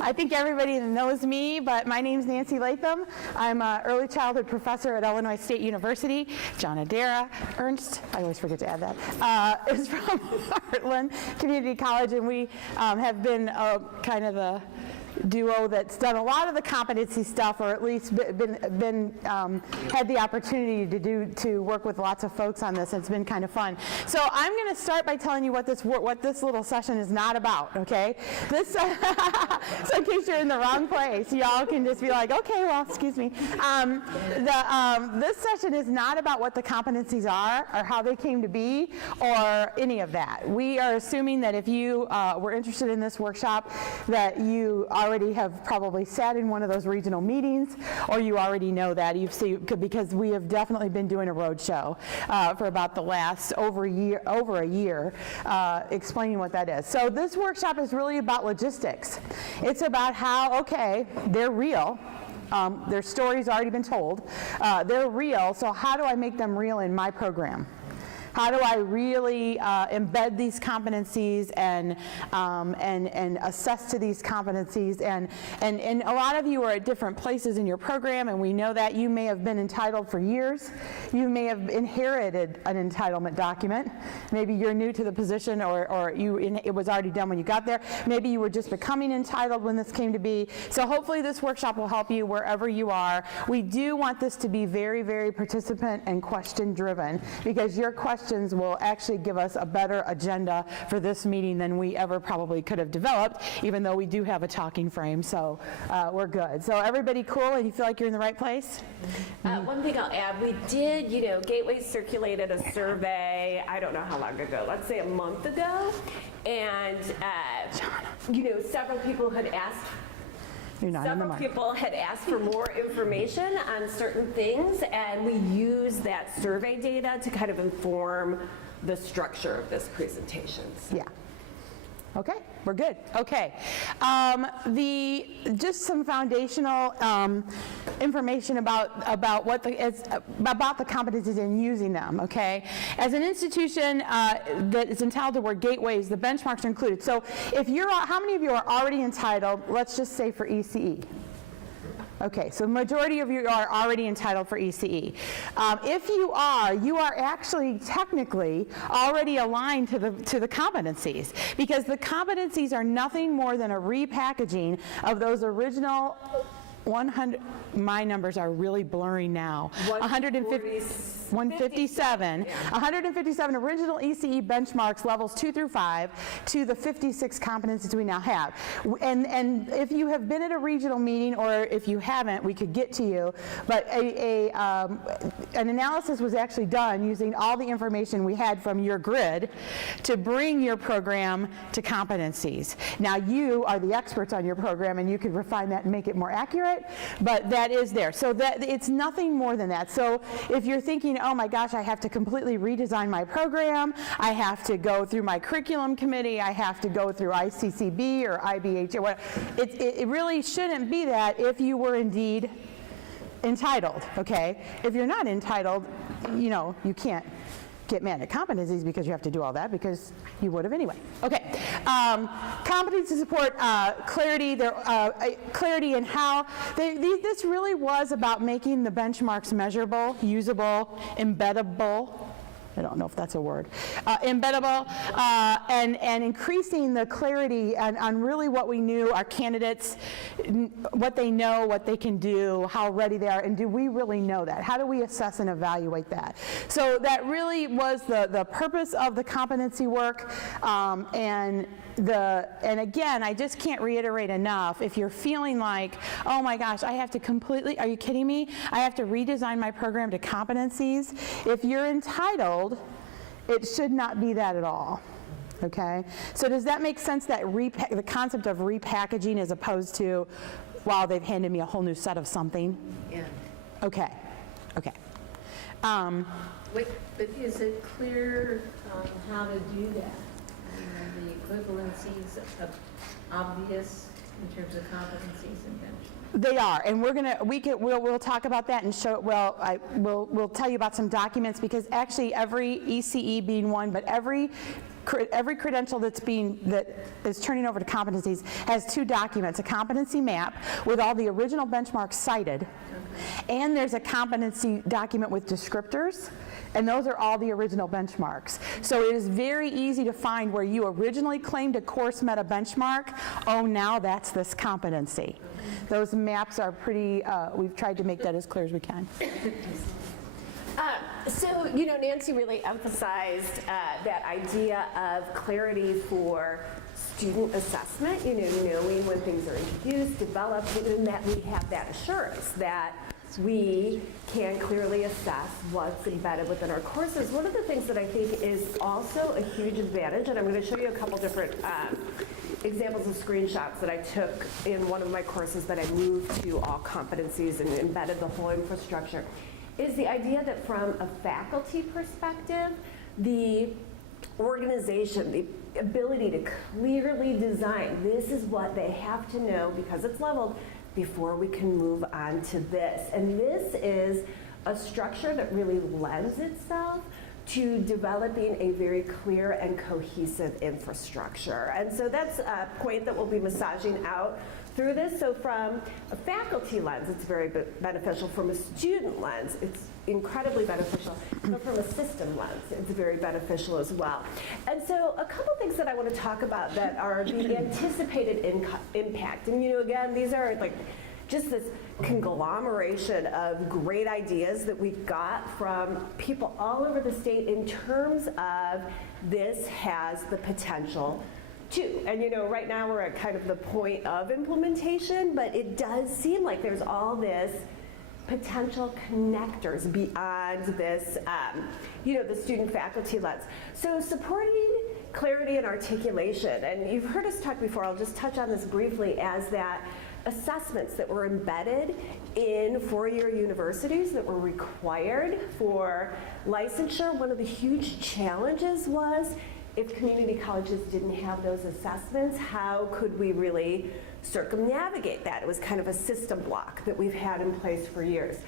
I think everybody knows me, but my name's Nancy Latham. I'm an early childhood professor at Illinois State University. Johnna, Darragh, Ernst, I always forget to add that, is from Heartland Community College, and we have been kind of a duo that's done a lot of the competency stuff, or at least had the opportunity to work with lots of folks on this. It's been kind of fun. So I'm going to start by telling you what this little session is not about. Okay, this so in case you're in the wrong place, y'all can just be like, okay, well, excuse me. This session is not about what the competencies are or how they came to be or any of that. We are assuming that if you were interested in this workshop, that you already have probably sat in one of those regional meetings, or you already know that. You've seen, because we have definitely been doing a road show for about the last over a year, explaining what that is. So this workshop is really about logistics. It's about how, okay, they're real. Their story's already been told. They're real, so how do I make them real in my program? How do I really embed these competencies and assess to these competencies? And a lot of you are at different places in your program, and we know that you may have been entitled for years. You may have inherited an entitlement document. Maybe you're new to the position, or it was already done when you got there. Maybe you were just becoming entitled when this came to be. So hopefully this workshop will help you wherever you are. We do want this to be very, very participant and question driven, because your questions will actually give us a better agenda for this meeting than we ever probably could have developed, even though we do have a talking frame, so we're good. So everybody cool, and you feel like you're in the right place? One thing I'll add, we did, Gateway circulated a survey, I don't know how long ago, let's say a month ago, and several people had asked for more information on certain things, and we use that survey data to kind of inform the structure of this presentation. So. Yeah. Okay, we're good. Okay, just some foundational information about the competencies in using them. Okay, as an institution that is entitled to work gateways, the benchmarks are included. So, how many of you are already entitled? Let's just say for ECE. Okay, so the majority of you are already entitled for ECE. If you are actually technically already aligned to the competencies, because the competencies are nothing more than a repackaging of those original 100, my numbers are really blurry now. 157 original ECE benchmarks, levels 2 through 5, to the 56 competencies we now have. And if you have been at a regional meeting, or if you haven't, we could get to you, but an analysis was actually done using all the information we had from your grid to bring your program to competencies. Now you are the experts on your program, and you could refine that and make it more accurate, but that is there. So that it's nothing more than that. So if you're thinking, oh my gosh, I have to completely redesign my program, I have to go through my curriculum committee, I have to go through ICCB or IBH, or whatever, it really shouldn't be that if you were indeed entitled, okay? If you're not entitled, you can't get mad at competencies because you have to do all that, because you would have anyway. Okay, competency support, clarity, clarity in how, this really was about making the benchmarks measurable, usable, embeddable. I don't know if that's a word, embeddable, and increasing the clarity on really what we knew, our candidates, what they know, what they can do, how ready they are, and do we really know that? How do we assess and evaluate that? So that really was the purpose of the competency work, and again, I just can't reiterate enough, if you're feeling like, oh my gosh, I have to completely, are you kidding me? I have to redesign my program to competencies. If you're entitled, it should not be that at all. Okay? So does that make sense, that the concept of repackaging as opposed to, wow, they've handed me a whole new set of something? Yeah. Okay. Okay. Wait, but is it clear how to do that? The equivalencies are obvious in terms of competencies and benchmarks? They are, and we'll talk about that and show. Well, we'll tell you about some documents, because actually every ECE being one, but every every credential that is turning over to competencies has 2 documents, a competency map with all the original benchmarks cited, and there's a competency document with descriptors, and those are all the original benchmarks. So it is very easy to find where you originally claimed a course met a benchmark, oh, now that's this competency. Those maps are pretty, we've tried to make that as clear as we can. So, Nancy really emphasized that idea of clarity for student assessment, knowing when things are introduced, developed, and that we have that assurance that we can clearly assess what's embedded within our courses. One of the things that I think is also a huge advantage, and I'm going to show you a couple different examples of screenshots that I took in one of my courses that I moved to all competencies and embedded the whole infrastructure, is the idea that from a faculty perspective, the organization, the ability to clearly design, this is what they have to know because it's leveled before we can move on to this. And this is a structure that really lends itself to developing a very clear and cohesive infrastructure. And so that's a point that we'll be massaging out through this. So from a faculty lens, it's very beneficial. From a student lens, it's incredibly beneficial. But from a system lens, it's very beneficial as well. And so a couple things that I want to talk about that are the anticipated impact. And again, these are like just this conglomeration of great ideas that we've got from people all over the state in terms of this has the potential to. And right now we're at kind of the point of implementation, but it does seem like there's all this potential connectors beyond this, the student-faculty lens. So supporting clarity and articulation, and you've heard us talk before, I'll just touch on this briefly, as that assessments that were embedded in four-year universities that were required for licensure. One of the huge challenges was if community colleges didn't have those assessments, how could we really circumnavigate that? It was kind of a system block that we've had in place for years.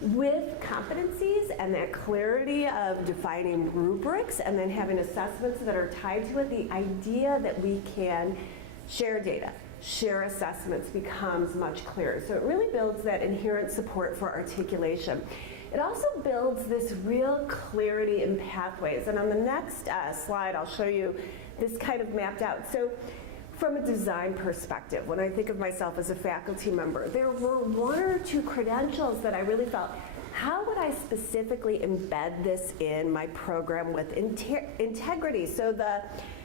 With competencies and that clarity of defining rubrics and then having assessments that are tied to it, the idea that we can share data, share assessments becomes much clearer. So it really builds that inherent support for articulation. It also builds this real clarity in pathways. And on the next slide, I'll show you this kind of mapped out. So from a design perspective, when I think of myself as a faculty member, there were one or two credentials that I really felt, how would I specifically embed this in my program with integrity? So the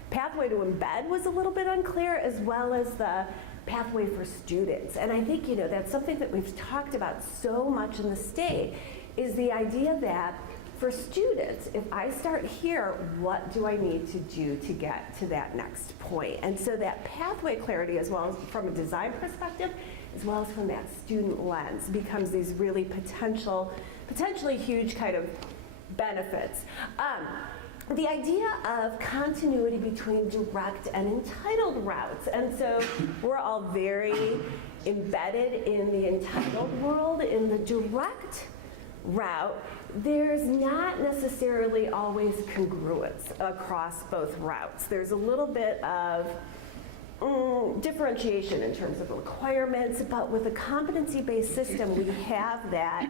pathway to embed was a little bit unclear, as well as the pathway for students. And I think, that's something that we've talked about so much in the state, is the idea that for students, if I start here, what do I need to do to get to that next point? And so that pathway clarity, as well as from a design perspective, as well as from that student lens, becomes these really potentially huge kind of benefits. The idea of continuity between direct and entitled routes. And so we're all very embedded in the entitled world. In the direct route, there's not necessarily always congruence across both routes. There's a little bit of differentiation in terms of requirements, but with a competency-based system, we have that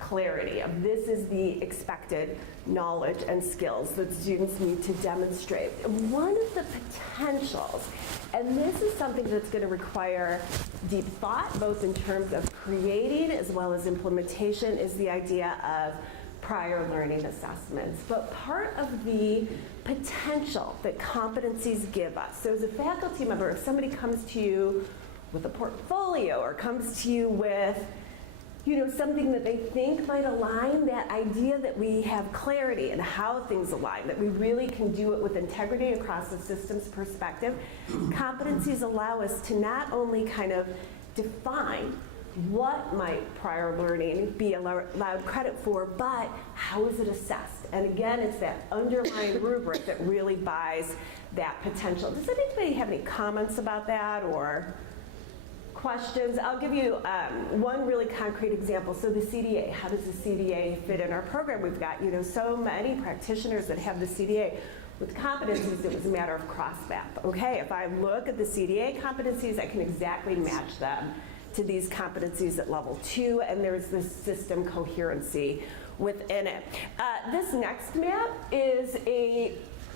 clarity of this is the expected knowledge and skills that students need to demonstrate. One of the potentials, and this is something that's going to require deep thought, both in terms of creating as well as implementation, is the idea of prior learning assessments. But part of the potential that competencies give us, so as a faculty member, if somebody comes to you with a portfolio or comes to you with something that they think might align, that idea that we have clarity in how things align, that we really can do it with integrity across the system's perspective, competencies allow us to not only kind of define what might prior learning be allowed credit for, but how is it assessed? And again, it's that underlying rubric that really buys that potential. Does anybody have any comments about that or questions? I'll give you one really concrete example. So the CDA, how does the CDA fit in our program? We've got so many practitioners that have the CDA. With competencies, it was a matter of cross-map. Okay, if I look at the CDA competencies, I can exactly match them to these competencies at level 2, and there's this system coherency within it. This next map is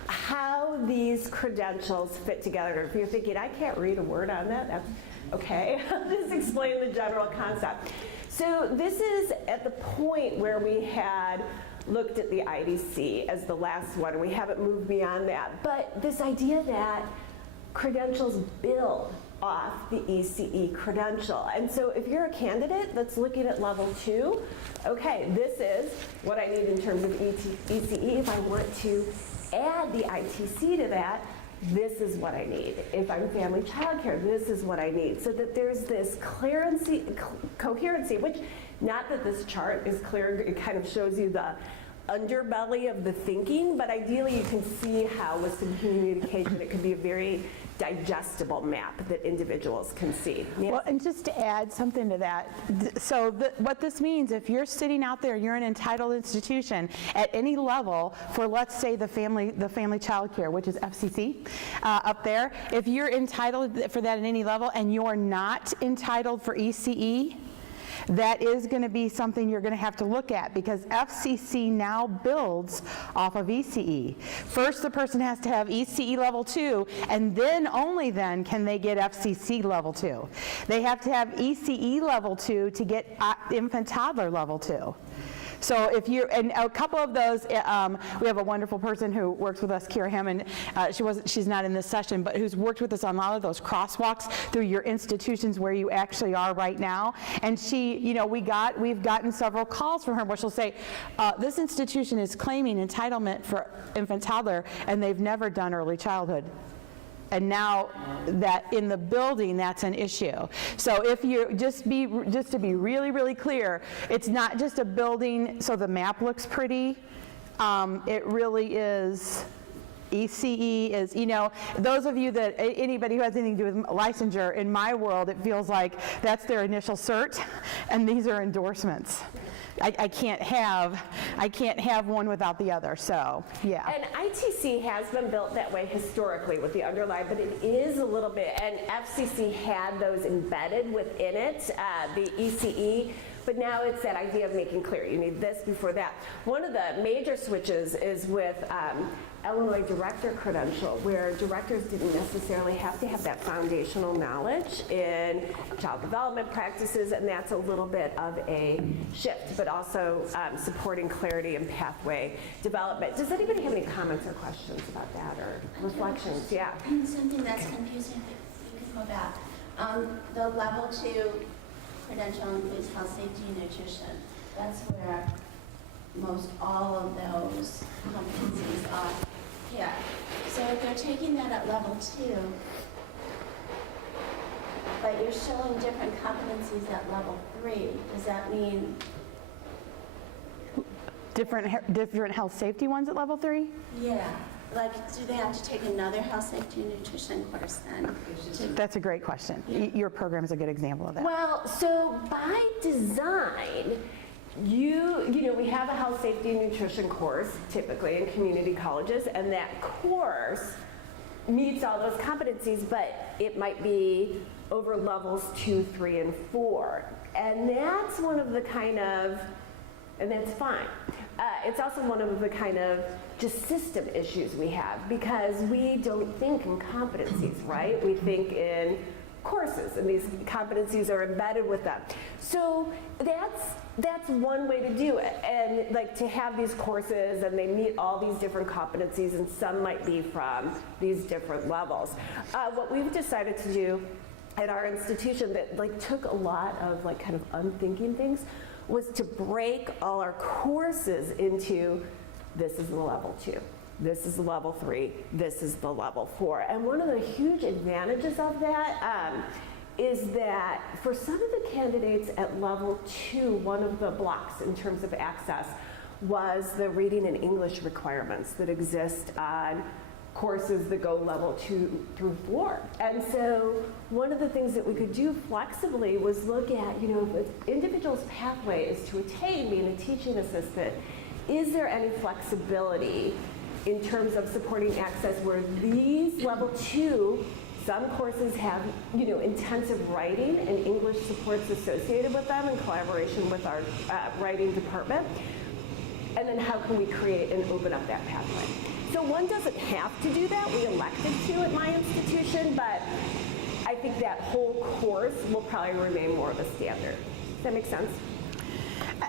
how these credentials fit together. If you're thinking, I can't read a word on that, that's okay. I'll just explain the general concept. So this is at the point where we had looked at the IDC as the last one. We haven't moved beyond that. But this idea that credentials build off the ECE credential. And so if you're a candidate that's looking at level 2, okay, this is what I need in terms of ECE. If I want to add the ITC to that, this is what I need. If I'm family child care, this is what I need. So that there's this coherency, which, not that this chart is clear, it kind of shows you the underbelly of the thinking, but ideally you can see how with some communication it could be a very digestible map that individuals can see. Yes? Well, and just to add something to that, so what this means, if you're sitting out there, you're an entitled institution at any level for, let's say, the family child care, which is FCC up there, if you're entitled for that at any level and you're not entitled for ECE, that is going to be something you're going to have to look at, because FCC now builds off of ECE. First, the person has to have ECE level 2, and then only then can they get FCC level 2. They have to have ECE level 2 to get infant toddler level 2. So if you're, and a couple of those, we have a wonderful person who works with us, Kira Hammond. She's not in this session, but who's worked with us on a lot of those crosswalks through your institutions where you actually are right now. And she, you know, we've gotten several calls from her where she'll say, this institution is claiming entitlement for infant toddler, and they've never done early childhood. And now that in the building, that's an issue. So if you just to be really, really clear, it's not just a building so the map looks pretty. It really is. ECE is, you know, those of you that, anybody who has anything to do with licensure, in my world, it feels like that's their initial cert, and these are endorsements. I can't have one without the other, so, yeah. And ITC has been built that way historically with the underline, but it is a little bit, and FCC had those embedded within it, the ECE, but now it's that idea of making clear, you need this before that. One of the major switches is with Illinois director credential, where directors didn't necessarily have to have that foundational knowledge in child development practices, and that's a little bit of a shift, but also supporting clarity and pathway development. Does anybody have any comments or questions about that or reflections? Yeah. Something that's confusing, if you could go back. The level 2 credential includes health, safety, and nutrition. That's where most all of those competencies are here. So if they're taking that at level 2, but you're showing different competencies at level 3, does that mean? Different health safety ones at level 3? Yeah. Like, do they have to take another health, safety, and nutrition course then? That's a great question. Yeah. Your program is a good example of that. Well, so by design, you know, we have a health, safety, and nutrition course typically in community colleges, and that course meets all those competencies, but it might be over levels 2, 3, and 4. And that's one of the kind of, and that's fine. It's also one of the kind of just system issues we have, because we don't think in competencies, right? We think in courses, and these competencies are embedded with them. So that's one way to do it, and like to have these courses and they meet all these different competencies, and some might be from these different levels. What we've decided to do at our institution that like took a lot of like kind of unthinking things was to break all our courses into, this is the level 2, this is the level 3, this is the level 4. And one of the huge advantages of that is that for some of the candidates at level 2, one of the blocks in terms of access was the reading and English requirements that exist on courses that go level 2 through 4. And so one of the things that we could do flexibly was look at, you know, if an individual's pathway is to attain being a teaching assistant, is there any flexibility in terms of supporting access where these level 2, some courses have, intensive writing and English supports associated with them in collaboration with our writing department. And then how can we create and open up that pathway? So one doesn't have to do that. We elected to at my institution, but I think that whole course will probably remain more of a standard. Does that make sense?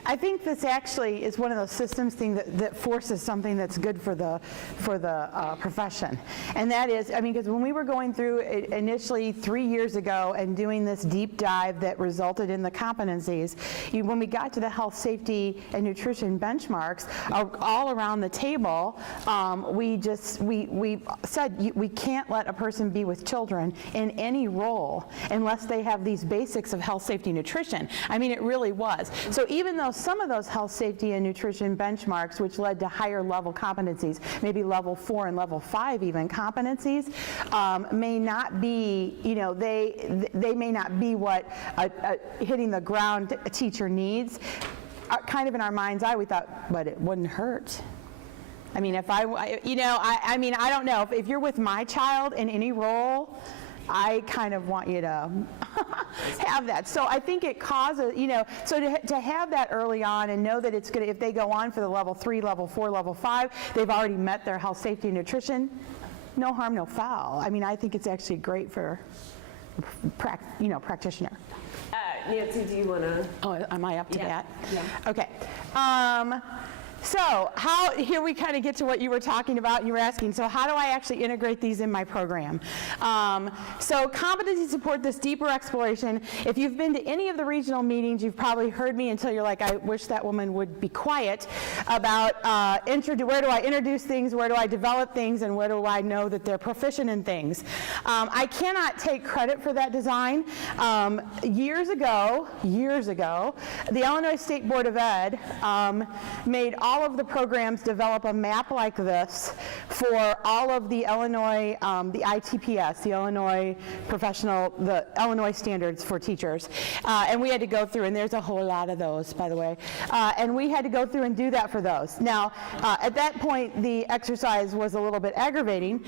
I think this actually is one of those systems things that forces something that's good for the profession. And that is, because when we were going through it initially 3 years ago and doing this deep dive that resulted in the competencies, when we got to the health, safety, and nutrition benchmarks all around the table, we said we can't let a person be with children in any role unless they have these basics of health, safety, nutrition. It really was. So even though some of those health, safety, and nutrition benchmarks, which led to higher level competencies, maybe level 4 and level 5 even competencies, may not be, they may not be what hitting the ground a teacher needs. Kind of in our mind's eye, we thought, but it wouldn't hurt. If I don't know. If you're with my child in any role, I kind of want you to have that. So I think it causes, so to have that early on and know that it's going to, if they go on for the level 3, level 4, level 5, they've already met their health, safety, and nutrition, no harm, no foul. I think it's actually great for, practitioner. Nancy, do you want to? Oh, am I up to that? Yeah. Okay. So here we kind of get to what you were talking about and you were asking, so how do I actually integrate these in my program? So competency support, this deeper exploration. If you've been to any of the regional meetings, you've probably heard me until you're like, I wish that woman would be quiet about where do I introduce things, where do I develop things, and where do I know that they're proficient in things. I cannot take credit for that design. Years ago, the Illinois State Board of Ed made all of the programs develop a map like this for all of the Illinois, the ITPS, the Illinois Illinois standards for teachers. And we had to go through, and there's a whole lot of those, by the way. And we had to go through and do that for those. Now, at that point, the exercise was a little bit aggravating.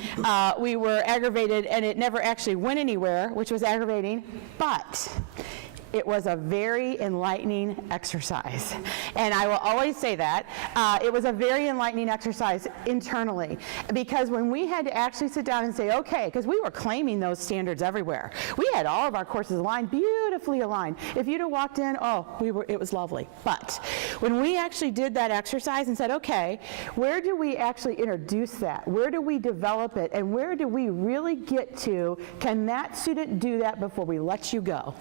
We were aggravated, and it never actually went anywhere, which was aggravating, but it was a very enlightening exercise. And I will always say that. It was a very enlightening exercise internally, because when we had to actually sit down and say, okay, because we were claiming those standards everywhere. We had all of our courses aligned, beautifully aligned. If you'd have walked in, it was lovely. But when we actually did that exercise and said, okay, where do we actually introduce that? Where do we develop it? And where do we really get to, can that student do that before we let you go?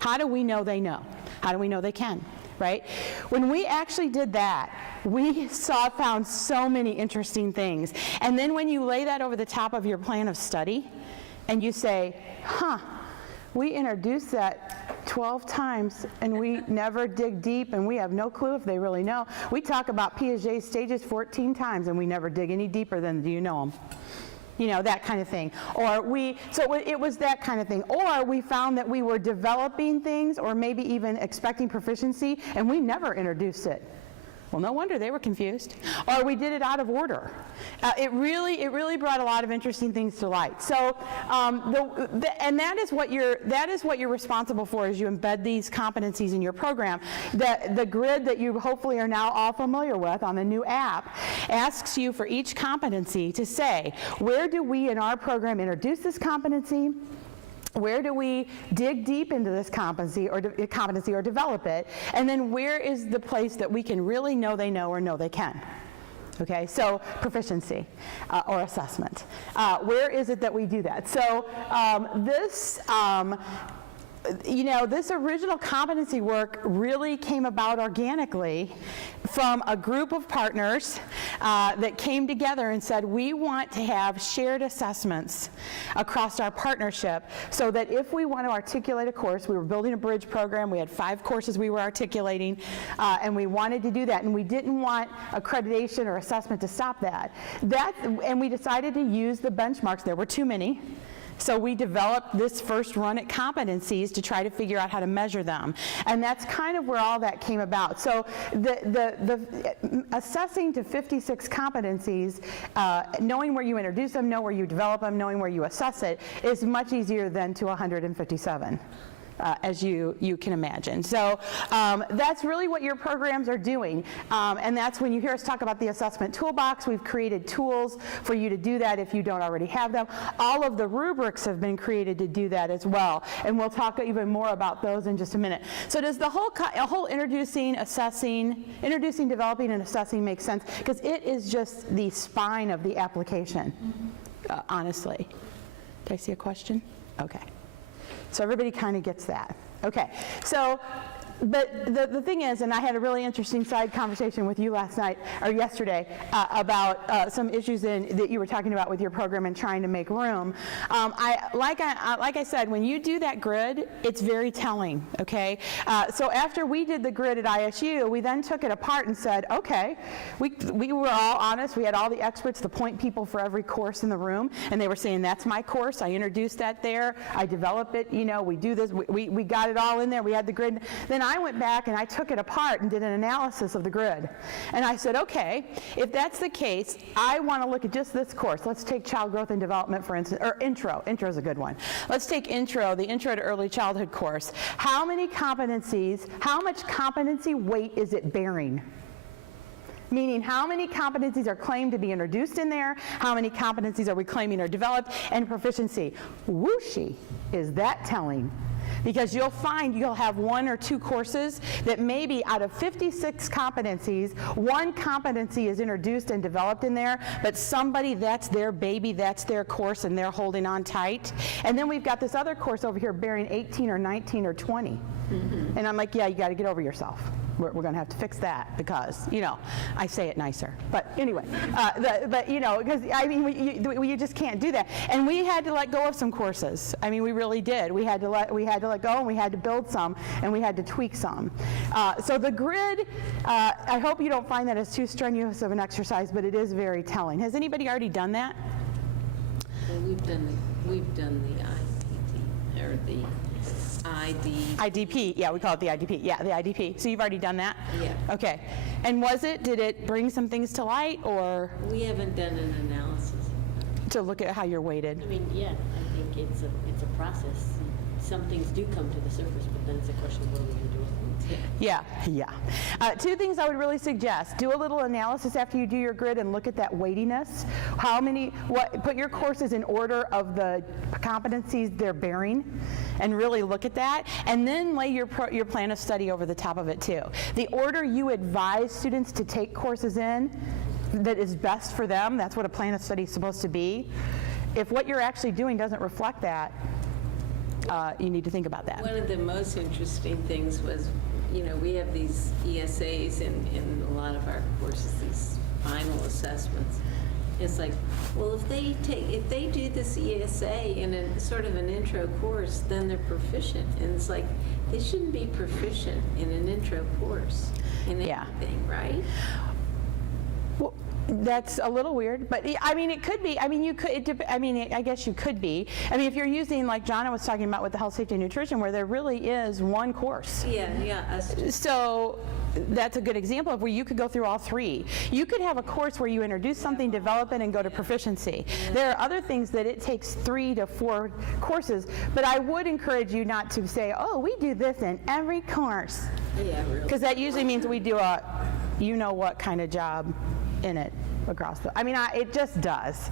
How do we know they know? How do we know they can, right? When we actually did that, we found so many interesting things. And then when you lay that over the top of your plan of study, and you say, we introduced that 12 times, and we never dig deep, and we have no clue if they really know. We talk about Piaget's stages 14 times, and we never dig any deeper than, do you know them? That kind of thing. So it was that kind of thing. Or we found that we were developing things or maybe even expecting proficiency, and we never introduced it. Well, no wonder they were confused. Or we did it out of order. It really brought a lot of interesting things to light. So, and that is what you're responsible for as you embed these competencies in your program. The grid that you hopefully are now all familiar with on the new app asks you for each competency to say, where do we in our program introduce this competency? Where do we dig deep into this competency or develop it? And then where is the place that we can really know they know or know they can? Okay, so proficiency or assessment. Where is it that we do that? So this original competency work really came about organically from a group of partners that came together and said, we want to have shared assessments across our partnership so that if we want to articulate a course, we were building a bridge program, we had 5 courses we were articulating, and we wanted to do that, and we didn't want accreditation or assessment to stop that. And we decided to use the benchmarks. There were too many. So we developed this first run at competencies to try to figure out how to measure them. And that's kind of where all that came about. So the assessing to 56 competencies, knowing where you introduce them, know where you develop them, knowing where you assess it, is much easier than to 157. As you can imagine. So that's really what your programs are doing. And that's when you hear us talk about the assessment toolbox. We've created tools for you to do that if you don't already have them. All of the rubrics have been created to do that as well. And we'll talk even more about those in just a minute. So does the whole introducing, developing, and assessing make sense? Because it is just the spine of the application, honestly. Did I see a question? Okay. So everybody kind of gets that. Okay, so, but the thing is, and I had a really interesting side conversation with you yesterday about some issues that you were talking about with your program and trying to make room. Like I said, when you do that grid, it's very telling, okay? So after we did the grid at ISU, we then took it apart and said, okay, we were all honest, we had all the experts, the point people for every course in the room, and they were saying, that's my course, I introduced that there, I develop it, you know, we do this, we got it all in there, we had the grid. Then I went back and I took it apart and did an analysis of the grid. And I said, okay, if that's the case, I want to look at just this course. Let's take child growth and development, for instance, or intro. Intro is a good one. Let's take intro, the intro to early childhood course. How many competencies, how much competency weight is it bearing? Meaning, how many competencies are claimed to be introduced in there? How many competencies are we claiming are developed? And proficiency. Whooshy, is that telling? Because you'll find you'll have 1 or 2 courses that maybe out of 56 competencies, 1 competency is introduced and developed in there, but somebody, that's their baby, that's their course, and they're holding on tight. And then we've got this other course over here bearing 18 or 19 or 20. Mm-hmm. And I'm like, yeah, you got to get over yourself. We're going to have to fix that because, you know, I say it nicer. But anyway, but you know, because I mean, you just can't do that. And we had to let go of some courses. I mean, we really did. We had to let go, and we had to build some, and we had to tweak some. So the grid, I hope you don't find that as too strenuous of an exercise, but it is very telling. Has anybody already done that? Well, we've done the IPT, or the IDP, yeah, we call it the IDP. Yeah, the IDP. So you've already done that? Yeah. Okay. And did it bring some things to light, or? We haven't done an analysis. To look at how you're weighted? I mean, yeah, I think it's a process. Some things do come to the surface, but then it's a question of what we can do with them. Yeah. 2 things I would really suggest. Do a little analysis after you do your grid and look at that weightiness. Put your courses in order of the competencies they're bearing, and really look at that. And then lay your plan of study over the top of it too. The order you advise students to take courses in that is best for them, that's what a plan of study is supposed to be. If what you're actually doing doesn't reflect that, you need to think about that. One of the most interesting things was, you know, we have these ESAs in a lot of our courses, these final assessments. It's like, well, if they do this ESA in a sort of an intro course, then they're proficient. And it's like, they shouldn't be proficient in an intro course in anything, right? Well, that's a little weird, but I mean, it could be. I mean, I guess you could be. I mean, if you're using, like Johnna was talking about with the health, safety, and nutrition, where there really is 1 course. Yeah. So that's a good example of where you could go through all 3. You could have a course where you introduce something, develop it, and go to proficiency. Yeah. There are other things that it takes 3 to 4 courses, but I would encourage you not to say, oh, we do this in every course. Yeah, really. Because that usually means we do a you-know-what kind of job in it across the, it just does.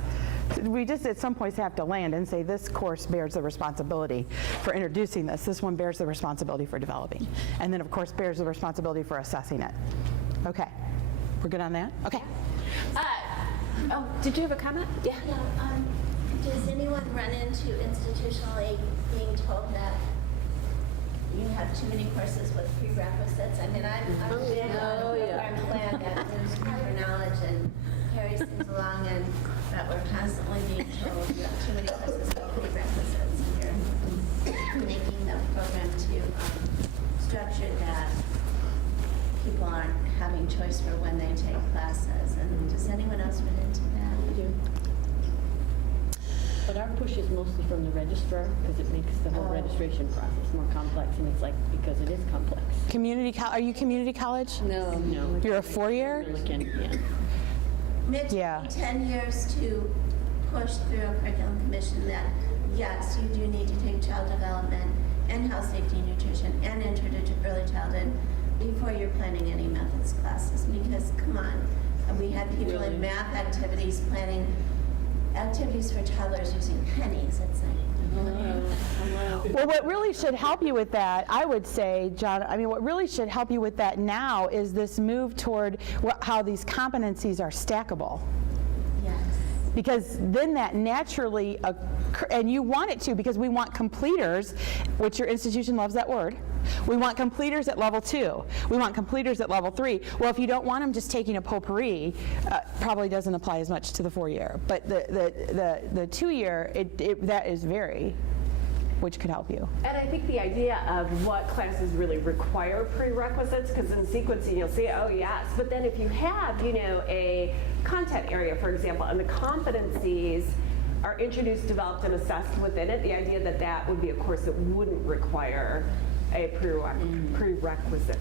We just at some points have to land and say this course bears the responsibility for introducing this one bears the responsibility for developing, and then of course bears the responsibility for assessing it. Okay, we're good on that? Okay. Did you have a comment? Yeah. Does anyone run into institutionally being told that you have too many courses with prerequisites? I mean, I'm big on a program plan that moves for knowledge and carries things along, but we're constantly being told you have too many courses with prerequisites, and you're making the program too structured that people aren't having choice for when they take classes. And does anyone else run into that? But our pushes mostly from the registrar because it makes the whole registration process more complex, and it's like, because it is complex. Are you community college? No. You're a four-year? Milliken, yeah. Mitch, Yeah. 10 years to push through a curriculum commission that, yes, you do need to take child development and health, safety, and nutrition and intro to early childhood before you're planning any methods classes. Because, come on, we had people Really? in math activities planning activities for toddlers using pennies. It's like, Well, what really should help you with that, I would say, John, I mean, what really should help you with that now is this move toward how these competencies are stackable. yes. Because then that naturally, and you want it to, because we want completers, which your institution loves that word. We want completers at level 2. We want completers at level 3. Well, if you don't want them just taking a potpourri, probably doesn't apply as much to the 4-year. But the 2-year, that is very, which could help you. And I think the idea of what classes really require prerequisites, because in sequencing you'll say, oh yes, but then if you have, a content area, for example, and the competencies are introduced, developed, and assessed within it, the idea that that would be a course that wouldn't require a prerequisite.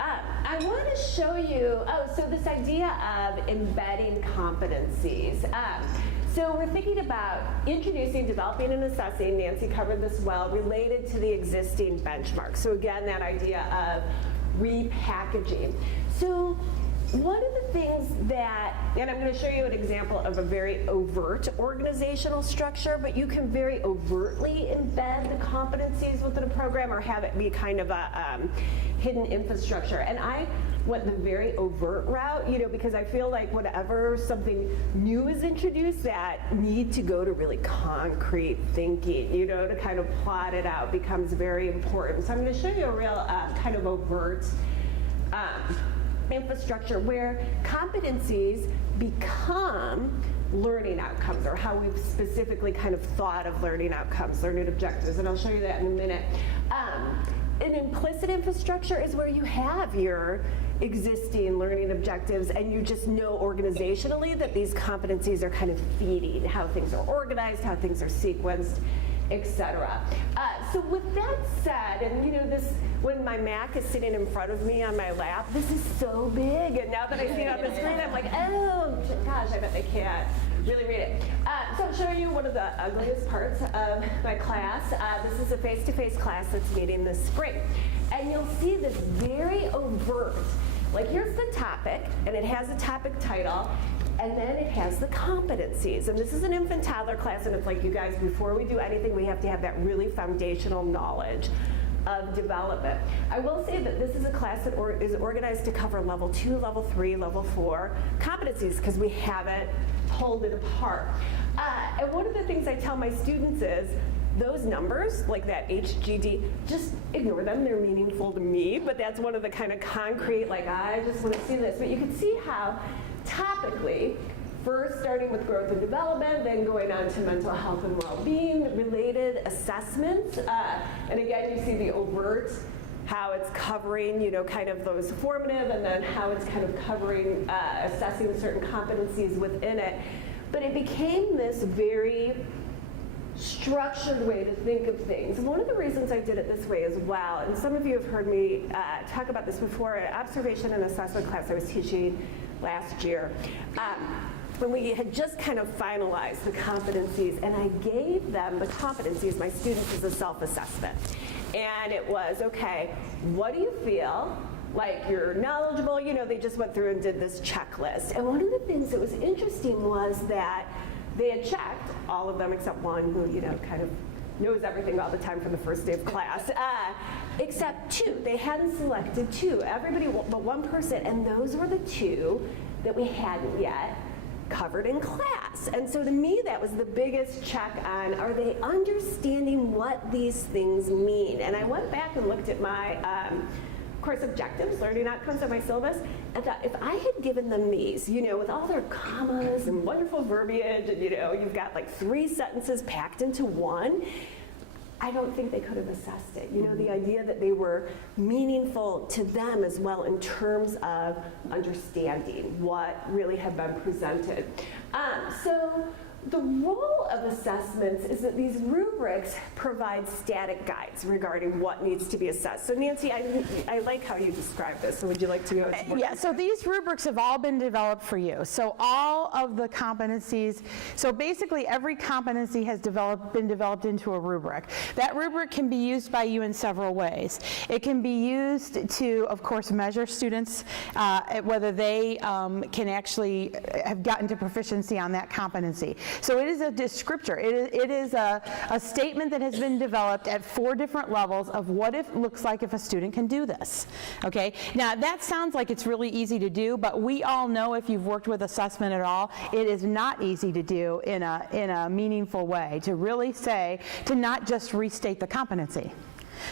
I want to show you, so this idea of embedding competencies. So we're thinking about introducing, developing, and assessing, Nancy covered this well, related to the existing benchmarks. So again, that idea of repackaging. So one of the things that, and I'm going to show you an example of a very overt organizational structure, but you can very overtly embed the competencies within a program or have it be kind of a hidden infrastructure. And I went the very overt route, because I feel like whenever something new is introduced, that need to go to really concrete thinking, to kind of plot it out becomes very important. So I'm going to show you a real kind of overt infrastructure where competencies become learning outcomes, or how we've specifically kind of thought of learning outcomes, learning objectives, and I'll show you that in a minute. An implicit infrastructure is where you have your existing learning objectives and you just know organizationally that these competencies are kind of feeding how things are organized, how things are sequenced, etc. So with that said, and this, when my Mac is sitting in front of me on my lap, this is so big, and now that I see it on the screen, I'm like, oh gosh, I bet they can't really read it. So I'm showing you one of the ugliest parts of my class. This is a face-to-face class that's meeting this spring. And you'll see this very overt, like here's the topic, and it has a topic title, and then it has the competencies. And this is an infant toddler class, and it's like, you guys, before we do anything, we have to have that really foundational knowledge of development. I will say that this is a class that is organized to cover level 2, level 3, level 4 competencies, because we haven't pulled it apart. And one of the things I tell my students is, those numbers, like that HGD, just ignore them, they're meaningful to me, but that's one of the kind of concrete, like, I just want to see this. But you can see how topically, first starting with growth and development, then going on to mental health and well-being, related assessments, and again, you see the overt, how it's covering, kind of those formative, and then how it's kind of covering, assessing certain competencies within it. But it became this very structured way to think of things. One of the reasons I did it this way as well, and some of you have heard me talk about this before, an observation and assessment class I was teaching last year, when we had just kind of finalized the competencies, and I gave them the competencies, my students, as a self-assessment. And it was, okay, what do you feel like you're knowledgeable? They just went through and did this checklist. And one of the things that was interesting was that they had checked, all of them except one who, kind of knows everything all the time from the first day of class, except 2. They hadn't selected 2, everybody but one person, and those were the 2 that we hadn't yet covered in class. And so to me, that was the biggest check on, are they understanding what these things mean? And I went back and looked at my course objectives, learning outcomes of my syllabus, and thought, if I had given them these, with all their commas and wonderful verbiage, and you've got like 3 sentences packed into one, I don't think they could have assessed it. The idea that they were meaningful to them as well in terms of understanding what really had been presented. So The role of assessments is that these rubrics provide static guides regarding what needs to be assessed. So Nancy, I like how you describe this, so would you like to go into more? Yeah, so these rubrics have all been developed for you. So all of the competencies, so basically every competency has been developed into a rubric. That rubric can be used by you in several ways. It can be used to, of course, measure students, whether they can actually have gotten to proficiency on that competency. So it is a descriptor. It is a statement that has been developed at 4 different levels of what it looks like if a student can do this. Okay? Now that sounds like it's really easy to do, but we all know if you've worked with assessment at all, it is not easy to do in a meaningful way, to really say, to not just restate the competency.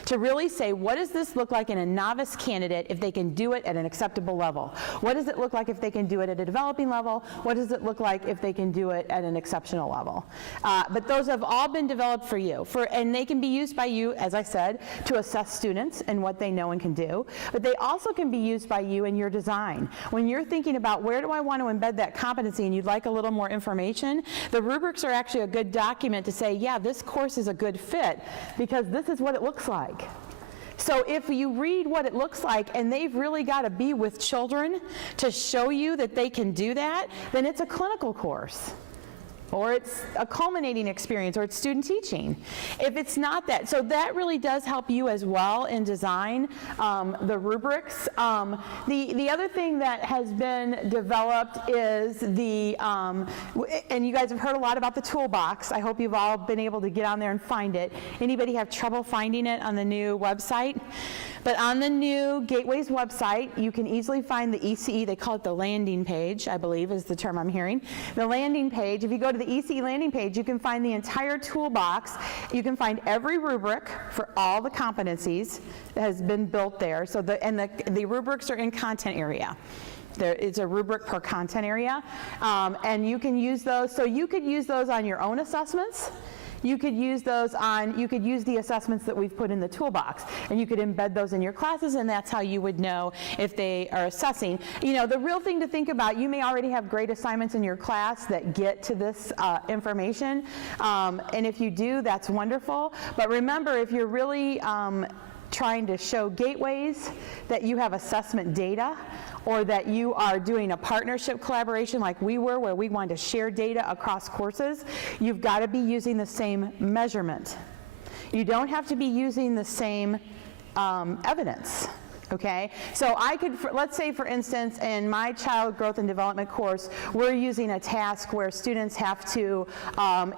To really say, what does this look like in a novice candidate if they can do it at an acceptable level? What does it look like if they can do it at a developing level? What does it look like if they can do it at an exceptional level? But those have all been developed for you, and they can be used by you, as I said, to assess students and what they know and can do. But they also can be used by you in your design. When you're thinking about where do I want to embed that competency and you'd like a little more information, the rubrics are actually a good document to say, yeah, this course is a good fit because this is what it looks like. So if you read what it looks like and they've really got to be with children to show you that they can do that, then it's a clinical course. Or it's a culminating experience, or it's student teaching. If it's not that, so that really does help you as well in design, the rubrics. The other thing that has been developed is and you guys have heard a lot about the toolbox. I hope you've all been able to get on there and find it. Anybody have trouble finding it on the new website? But on the new Gateway's website, you can easily find the ECE, they call it the landing page, I believe is the term I'm hearing. The landing page, if you go to the ECE landing page, you can find the entire toolbox. You can find every rubric for all the competencies that has been built there. So the rubrics are in content area. It's a rubric per content area. And you can use those, so you could use those on your own assessments. You could use the assessments that we've put in the toolbox, and you could embed those in your classes, and that's how you would know if they are assessing. You know, the real thing to think about, you may already have great assignments in your class that get to this information, and if you do, that's wonderful. But remember, if you're really trying to show Gateways that you have assessment data, or that you are doing a partnership collaboration like we were, where we wanted to share data across courses, you've got to be using the same measurement. You don't have to be using the same evidence. Okay, so I could, let's say for instance, in my child growth and development course, we're using a task where students have to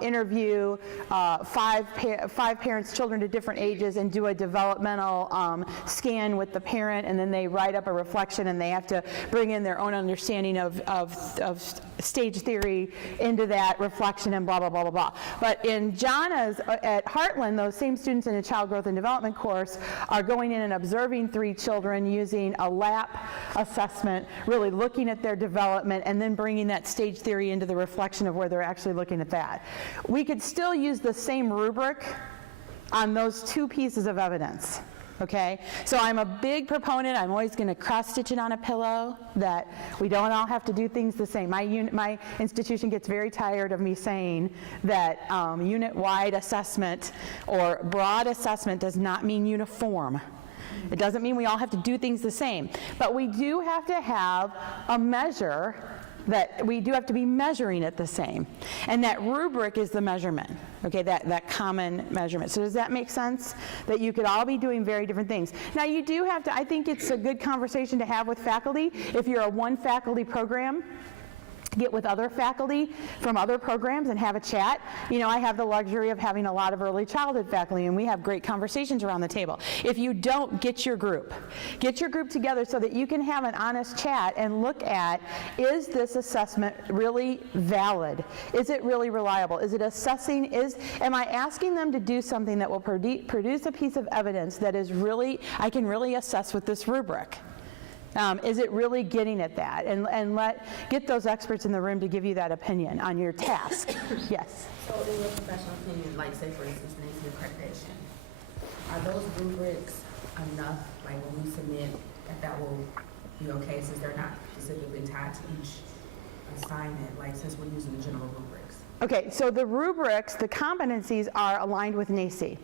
interview 5 parents, children to different ages, and do a developmental scan with the parent, and then they write up a reflection, and they have to bring in their own understanding of stage theory into that reflection, and blah, blah, blah, blah, blah. But in Johnna's, at Heartland, those same students in a child growth and development course are going in and observing 3 children using a LAP assessment, really looking at their development, and then bringing that stage theory into the reflection of where they're actually looking at that. We could still use the same rubric on those 2 pieces of evidence. Okay, so I'm a big proponent, I'm always going to cross-stitch it on a pillow, that we don't all have to do things the same. My institution gets very tired of me saying that unit-wide assessment or broad assessment does not mean uniform. It doesn't mean we all have to do things the same, but we do have to have a measure, that we do have to be measuring it the same. And that rubric is the measurement, okay, that common measurement. So does that make sense? That you could all be doing very different things. Now you do have to, I think it's a good conversation to have with faculty. If you're a 1 faculty program, get with other faculty from other programs and have a chat. You know, I have the luxury of having a lot of early childhood faculty, and we have great conversations around the table. If you don't, get your group together so that you can have an honest chat and look at, is this assessment really valid? Is it really reliable? Is it assessing, am I asking them to do something that will produce a piece of evidence that is really, I can really assess with this rubric? Is it really getting at that? And get those experts in the room to give you that opinion on your task. Yes? So in your professional opinion, like say for instance, Nancy accreditation, are those rubrics enough, like when we submit, that will be okay since they're not specifically tied to each assignment, like since we're using the general rubrics? Okay, so the rubrics, the competencies are aligned with NACI.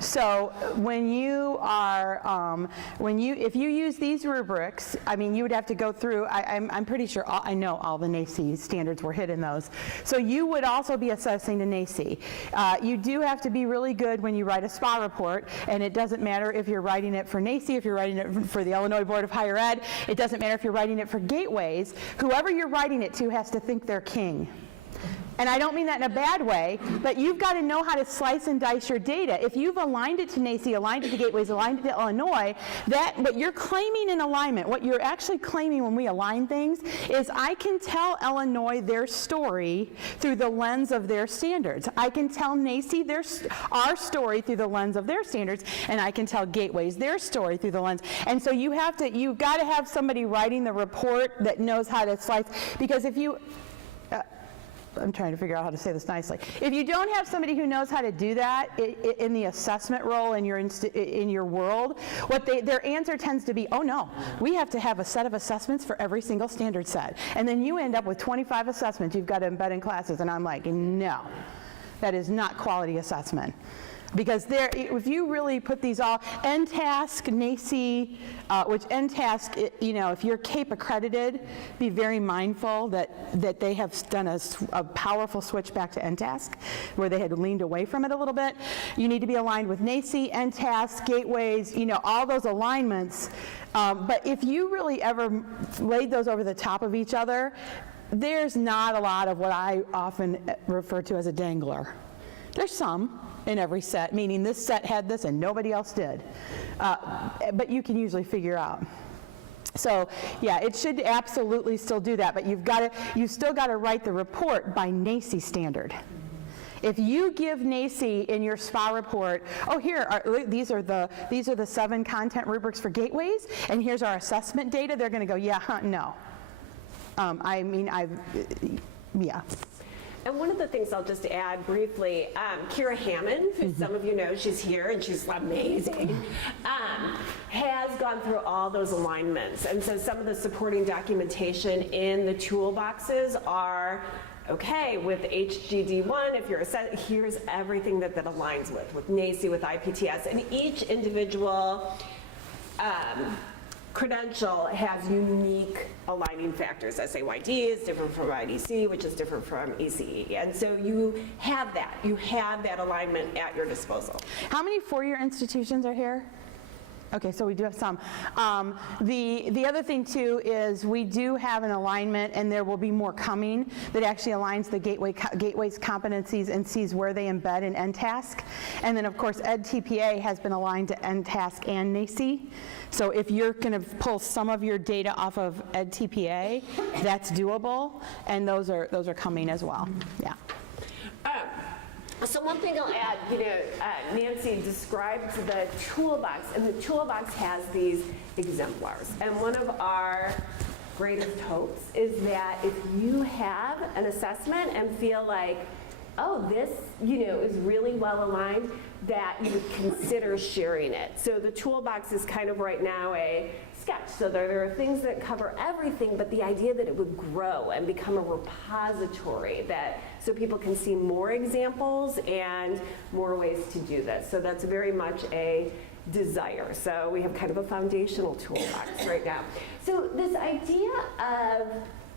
So when you are, if you use these rubrics, I mean, you would have to go through, I'm pretty sure, I know all the NACI standards were hit in those. So you would also be assessing to NACI. You do have to be really good when you write a SPA report, and it doesn't matter if you're writing it for NACI, if you're writing it for the Illinois Board of Higher Ed, it doesn't matter if you're writing it for Gateways, whoever you're writing it to has to think they're king. And I don't mean that in a bad way, but you've got to know how to slice and dice your data. If you've aligned it to NACI, aligned it to Gateways, aligned it to Illinois, that what you're claiming in alignment, what you're actually claiming when we align things, is I can tell Illinois their story through the lens of their standards. I can tell NACI our story through the lens of their standards, and I can tell Gateways their story through the lens. And so you've got to have somebody writing the report that knows how to slice, because if you, I'm trying to figure out how to say this nicely. If you don't have somebody who knows how to do that in the assessment role in your world, their answer tends to be, oh no, we have to have a set of assessments for every single standard set. And then you end up with 25 assessments you've got to embed in classes, and I'm like, no, that is not quality assessment. Because if you really put these all, NTASC, NACI, which NTASC, if you're CAPE accredited, be very mindful that they have done a powerful switch back to NTASC, where they had leaned away from it a little bit. You need to be aligned with NACI, NTASC, Gateways, all those alignments. But if you really ever laid those over the top of each other, there's not a lot of what I often refer to as a dangler. There's some in every set, meaning this set had this and nobody else did. But you can usually figure out. So yeah, it should absolutely still do that, but you've still got to write the report by NACI standard. If you give NACI in your SPA report, oh these are the 7 content rubrics for Gateways, and here's our assessment data, they're going to go, yeah, no. Yeah. And one of the things I'll just add briefly, Kira Hammond, who some of you know, she's here and she's amazing, has gone through all those alignments. And so some of the supporting documentation in the toolboxes are, okay, with HGD1, if you're here's everything that aligns with NACI, with IPTS, and each individual credential has unique aligning factors. SAYD is different from IDC, which is different from ECE. And so you have that alignment at your disposal. How many four-year institutions are here? Okay, so we do have some. The other thing too is we do have an alignment, and there will be more coming, that actually aligns the Gateway's competencies and sees where they embed in NTASC. And then of course EdTPA has been aligned to NTASC and NACI. So if you're going to pull some of your data off of EdTPA, that's doable, and those are coming as well. Yeah. So one thing I'll add, Nancy described the toolbox, and the toolbox has these exemplars. And one of our greatest hopes is that if you have an assessment and feel like, oh, this, is really well aligned, that you would consider sharing it. So the toolbox is kind of right now a sketch. So there are things that cover everything, but the idea that it would grow and become a repository so people can see more examples and more ways to do this. So that's very much a desire. So we have kind of a foundational toolbox right now. So this idea of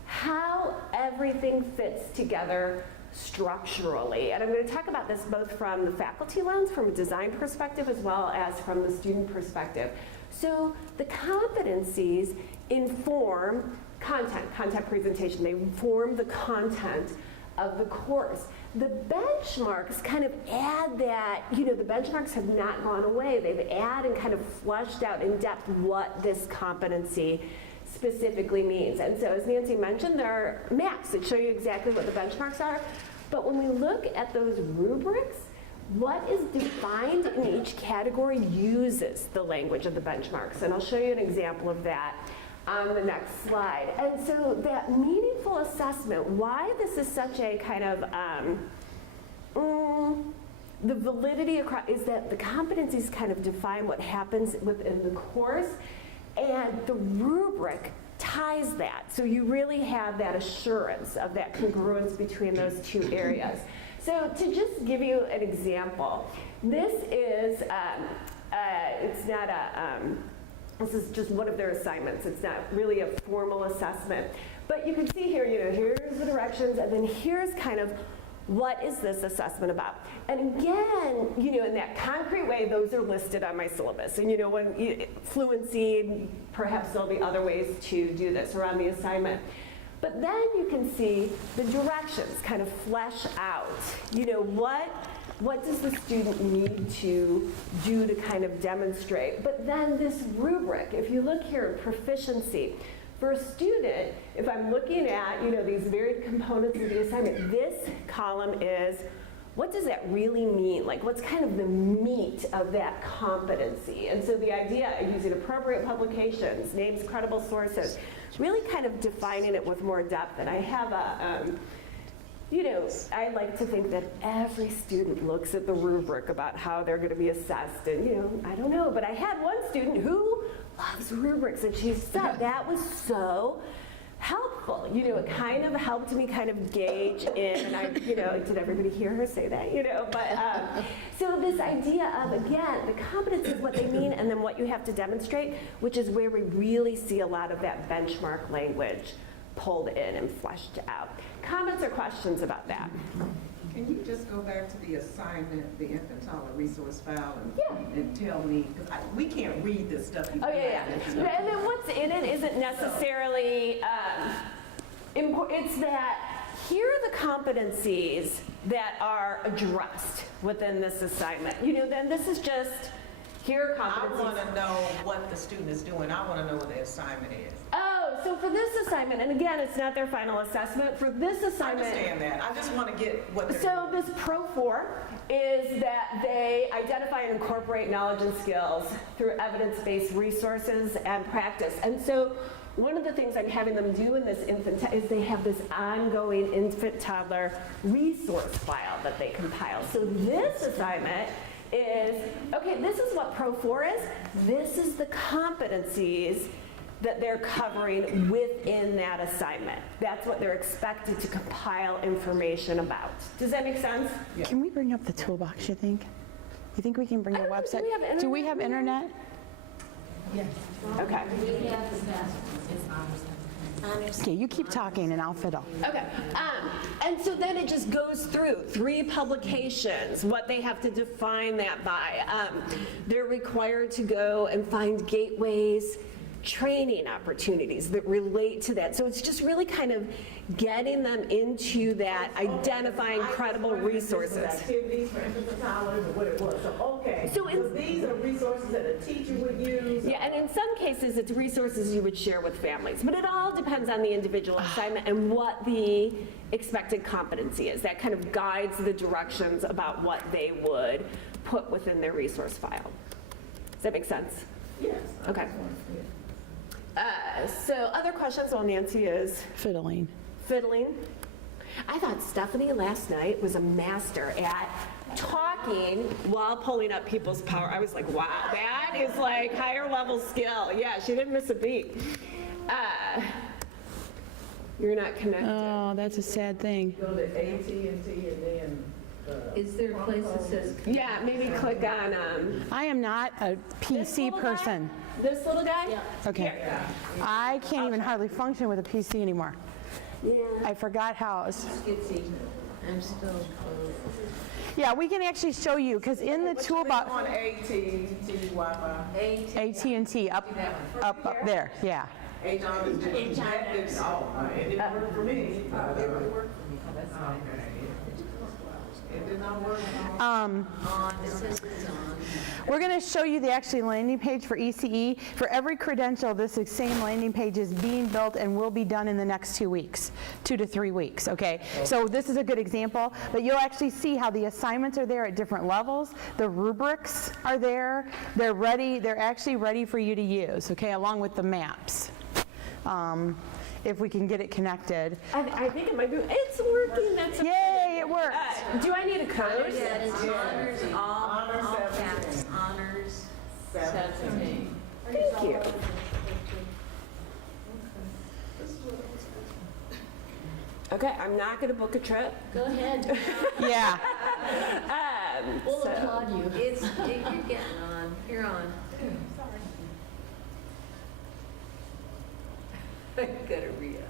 how everything fits together structurally, and I'm going to talk about this both from the faculty lens, from a design perspective, as well as from the student perspective. So the competencies inform content presentation. They inform the content of the course. The benchmarks kind of add that, the benchmarks have not gone away. They've added and kind of fleshed out in depth what this competency specifically means. And so as Nancy mentioned, there are maps that show you exactly what the benchmarks are. But when we look at those rubrics, what is defined in each category uses the language of the benchmarks. And I'll show you an example of that on the next slide. And so that meaningful assessment, why this is such a kind of, the validity across, is that the competencies kind of define what happens within the course, and the rubric ties that. So you really have that assurance of that congruence between those two areas. So to just give you an example, this is, it's not a, this is just one of their assignments. It's not really a formal assessment. But you can see here, here's the directions, and then here's kind of what is this assessment about? And again, in that concrete way, those are listed on my syllabus. And when fluency, perhaps there'll be other ways to do this or on the assignment. But then you can see the directions kind of flesh out. What does the student need to do to kind of demonstrate? But then this rubric, if you look here at proficiency, for a student, if I'm looking at these varied components of the assignment, this column is, what does that really mean? Like, what's kind of the meat of that competency? And so the idea of using appropriate publications, names, credible sources, really kind of defining it with more depth. And I have a, I like to think that every student looks at the rubric about how they're going to be assessed. And, I don't know, but I had one student who loves rubrics, and she said that was so helpful. It kind of helped me kind of gauge in, and I, did everybody hear her say that? But so this idea of, again, the competency is what they mean, and then what you have to demonstrate, which is where we really see a lot of that benchmark language pulled in and fleshed out. Comments or questions about that? Can you just go back to the assignment, the infantile resource file, and tell me, because we can't read this stuff. Oh, yeah. And then what's in it isn't necessarily important. It's that here are the competencies that are addressed within this assignment. Then this is just, here are competencies. I want to know what the student is doing. I want to know what the assignment is. Oh, so for this assignment, and again, it's not their final assessment, for this assignment. I understand that. I just want to get what they're So this Pro 4 is that they identify and incorporate knowledge and skills through evidence-based resources and practice. And so one of the things I'm having them do in this infant is they have this ongoing infant-toddler resource file that they compile. So this assignment is, okay, this is what Pro 4 is. This is the competencies that they're covering within that assignment. That's what they're expected to compile information about. Does that make sense? Can we bring up the toolbox, you think? You think we can bring the website? Do we have internet? Yes. Okay. Okay, you keep talking and I'll fiddle. Okay. And so then it just goes through 3 publications, what they have to define that by. They're required to go and find gateways, training opportunities that relate to that. So it's just really kind of getting them into that, identifying credible resources. Activities for infants and toddlers, or what it was. So these are resources that a teacher would use. Yeah, and in some cases, it's resources you would share with families. But it all depends on the individual assignment and what the expected competency is. That kind of guides the directions about what they would put within their resource file. Does that make sense? Yes. Okay. So other questions while Nancy is Fiddling. fiddling? I thought Stephanie last night was a master at talking while pulling up people's power. I was like, wow, that is like higher level skill. Yeah, she didn't miss a beat. You're not connected. Oh, that's a sad thing. Go to AT&T and then. Is there a place that says? Yeah, maybe click on I am not a this PC little guy? person. This little guy? Yeah. Okay. Here. I can't even hardly function with a PC anymore. Yeah. I forgot how. I'm still. Yeah, we can actually show you because in the toolbox, On AT&T Wi-Fi. AT&T up there. Yeah. It didn't work for me. It didn't work for me. That's not okay. It did not work. We're going to show you the actual landing page for ECE. For every credential, this same landing page is being built and will be done in the next 2 weeks, 2 to 3 weeks, okay? So this is a good example, but you'll actually see how the assignments are there at different levels. The rubrics are there. They're ready. They're actually ready for you to use, okay, along with the maps. If we can get it connected. I think it might be. It's working. That's okay. Yay, it works. Do I need a code? It's honors, all caps, honors, 17. Thank you. Okay, I'm not gonna book a trip. Go ahead. Yeah. We'll applaud you. You're getting on. You're on. I gotta re-up.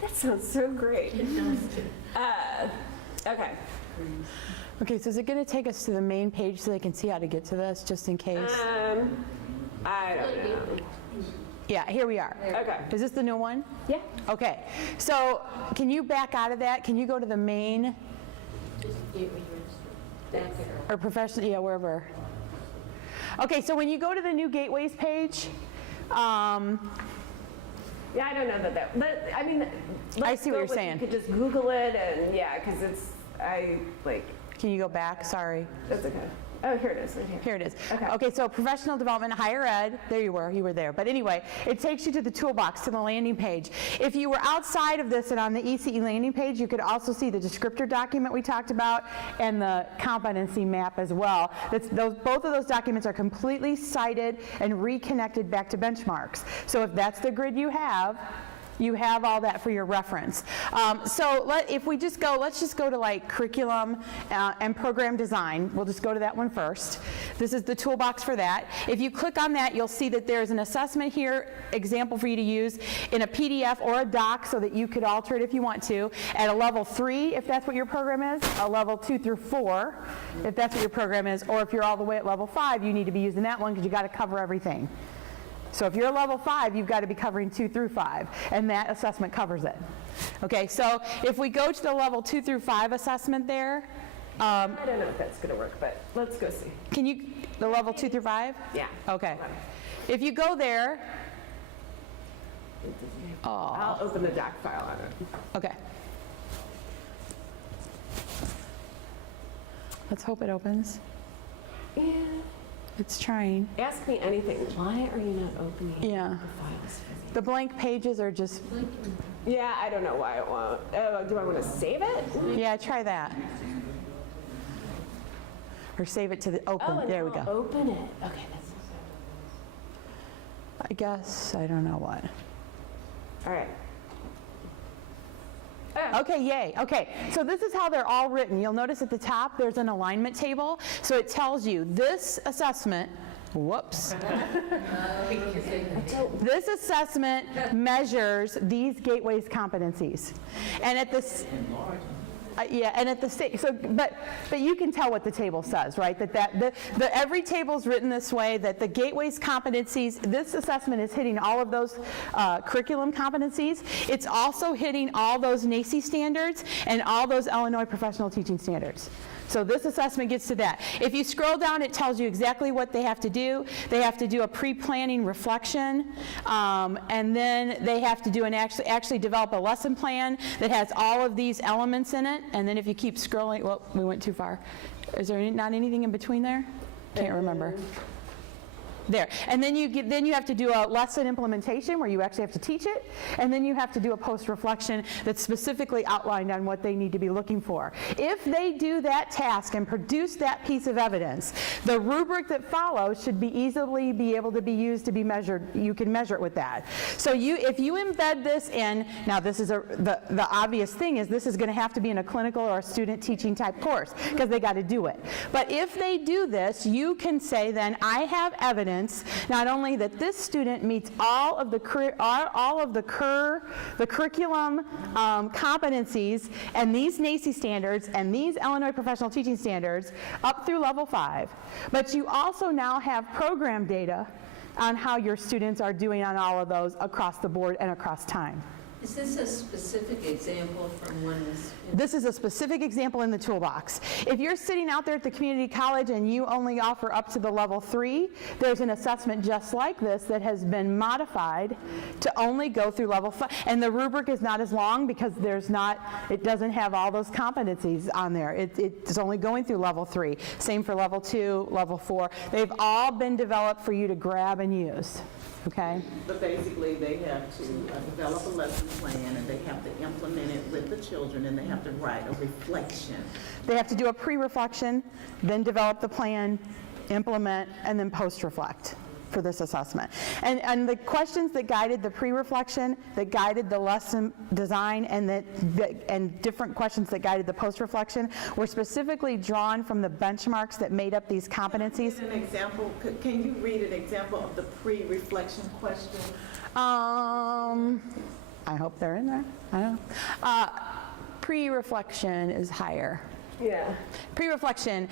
That sounds so great. Okay. Okay, so is it going to take us to the main page so they can see how to get to this, just in case? I don't know. Yeah, here we are. Okay. Is this the new one? Yeah. Okay, so can you back out of that? Can you go to the main or professional, yeah, wherever. Okay, so when you go to the new gateways page, Yeah, I don't know that, but I mean, I see what you're saying. You could just Google it and yeah, because Can you go back? Sorry. that's okay. Oh, here it is, right here. Here it is. Okay. So professional development, higher ed, there you were there. But anyway, it takes you to the toolbox, to the landing page. If you were outside of this and on the ECE landing page, you could also see the descriptor document we talked about and the competency map as well. Both of those documents are completely cited and reconnected back to benchmarks. So if that's the grid you have all that for your reference. If we just go, let's just go to like curriculum and program design. We'll just go to that one first. This is the toolbox for that. If you click on that, you'll see that there's an assessment here, example for you to use in a PDF or a doc so that you could alter it if you want to, at a level 3 if that's what your program is, a level 2 through 4 if that's what your program is, or if you're all the way at level 5, you need to be using that one because you got to cover everything. So if you're level 5, you've got to be covering 2 through 5, and that assessment covers it. Okay, so if we go to the level 2 through 5 assessment there, I don't know if that's going to work, but let's go see. can you, the level 2 through 5? Yeah. Okay. If you go there, I'll open the doc file on it. okay. Let's hope it opens. Yeah. It's trying. Ask me anything. Why are you not opening Yeah. the files? The blank pages are just, Yeah, I don't know why it won't. Oh, do I want to save it? yeah, try that. Or save it to the open. Oh, and There we I'll go. open it. Okay, that's I guess, I don't know what. all right. Okay, yay. Okay, so this is how they're all written. You'll notice at the top there's an alignment table. So it tells you this assessment, whoops. This assessment measures these gateways competencies. And at this, and at the state, so, but you can tell what the table says, right? Every table's written this way, that the gateways competencies, this assessment is hitting all of those curriculum competencies. It's also hitting all those NACCE standards and all those Illinois professional teaching standards. So this assessment gets to that. If you scroll down, it tells you exactly what they have to do. They have to do a pre-planning reflection, and then they have to do actually develop a lesson plan that has all of these elements in it. And then if you keep scrolling, well, we went too far. Is there not anything in between there? Can't remember. There. And then you have to do a lesson implementation where you actually have to teach it, and then you have to do a post-reflection that's specifically outlined on what they need to be looking for. If they do that task and produce that piece of evidence, the rubric that follows should be easily be able to be used to be measured. You can measure it with that. So if you embed this in, now this is the obvious thing is this is going to have to be in a clinical or a student teaching type course because they got to do it. But if they do this, you can say then I have evidence not only that this student meets all of the curriculum competencies and these NACCE standards and these Illinois professional teaching standards up through level 5, but you also now have program data on how your students are doing on all of those across the board and across time. Is this a specific example from one? This is a specific example in the toolbox. If you're sitting out there at the community college and you only offer up to the level 3, there's an assessment just like this that has been modified to only go through level 5. And the rubric is not as long because it doesn't have all those competencies on there. It's only going through level 3. Same for level 2, level 4. They've all been developed for you to grab and use. Okay? But basically, they have to develop a lesson plan, and they have to implement it with the children, and they have to write a reflection. They have to do a pre-reflection, then develop the plan, implement, and then post-reflect. for this assessment. And the questions that guided the pre-reflection, that guided the lesson design, and different questions that guided the post-reflection were specifically drawn from the benchmarks that made up these competencies. An example, can you read an example of the pre-reflection question? I hope they're in there. I don't know. Pre-reflection is higher. Yeah. Pre-reflection,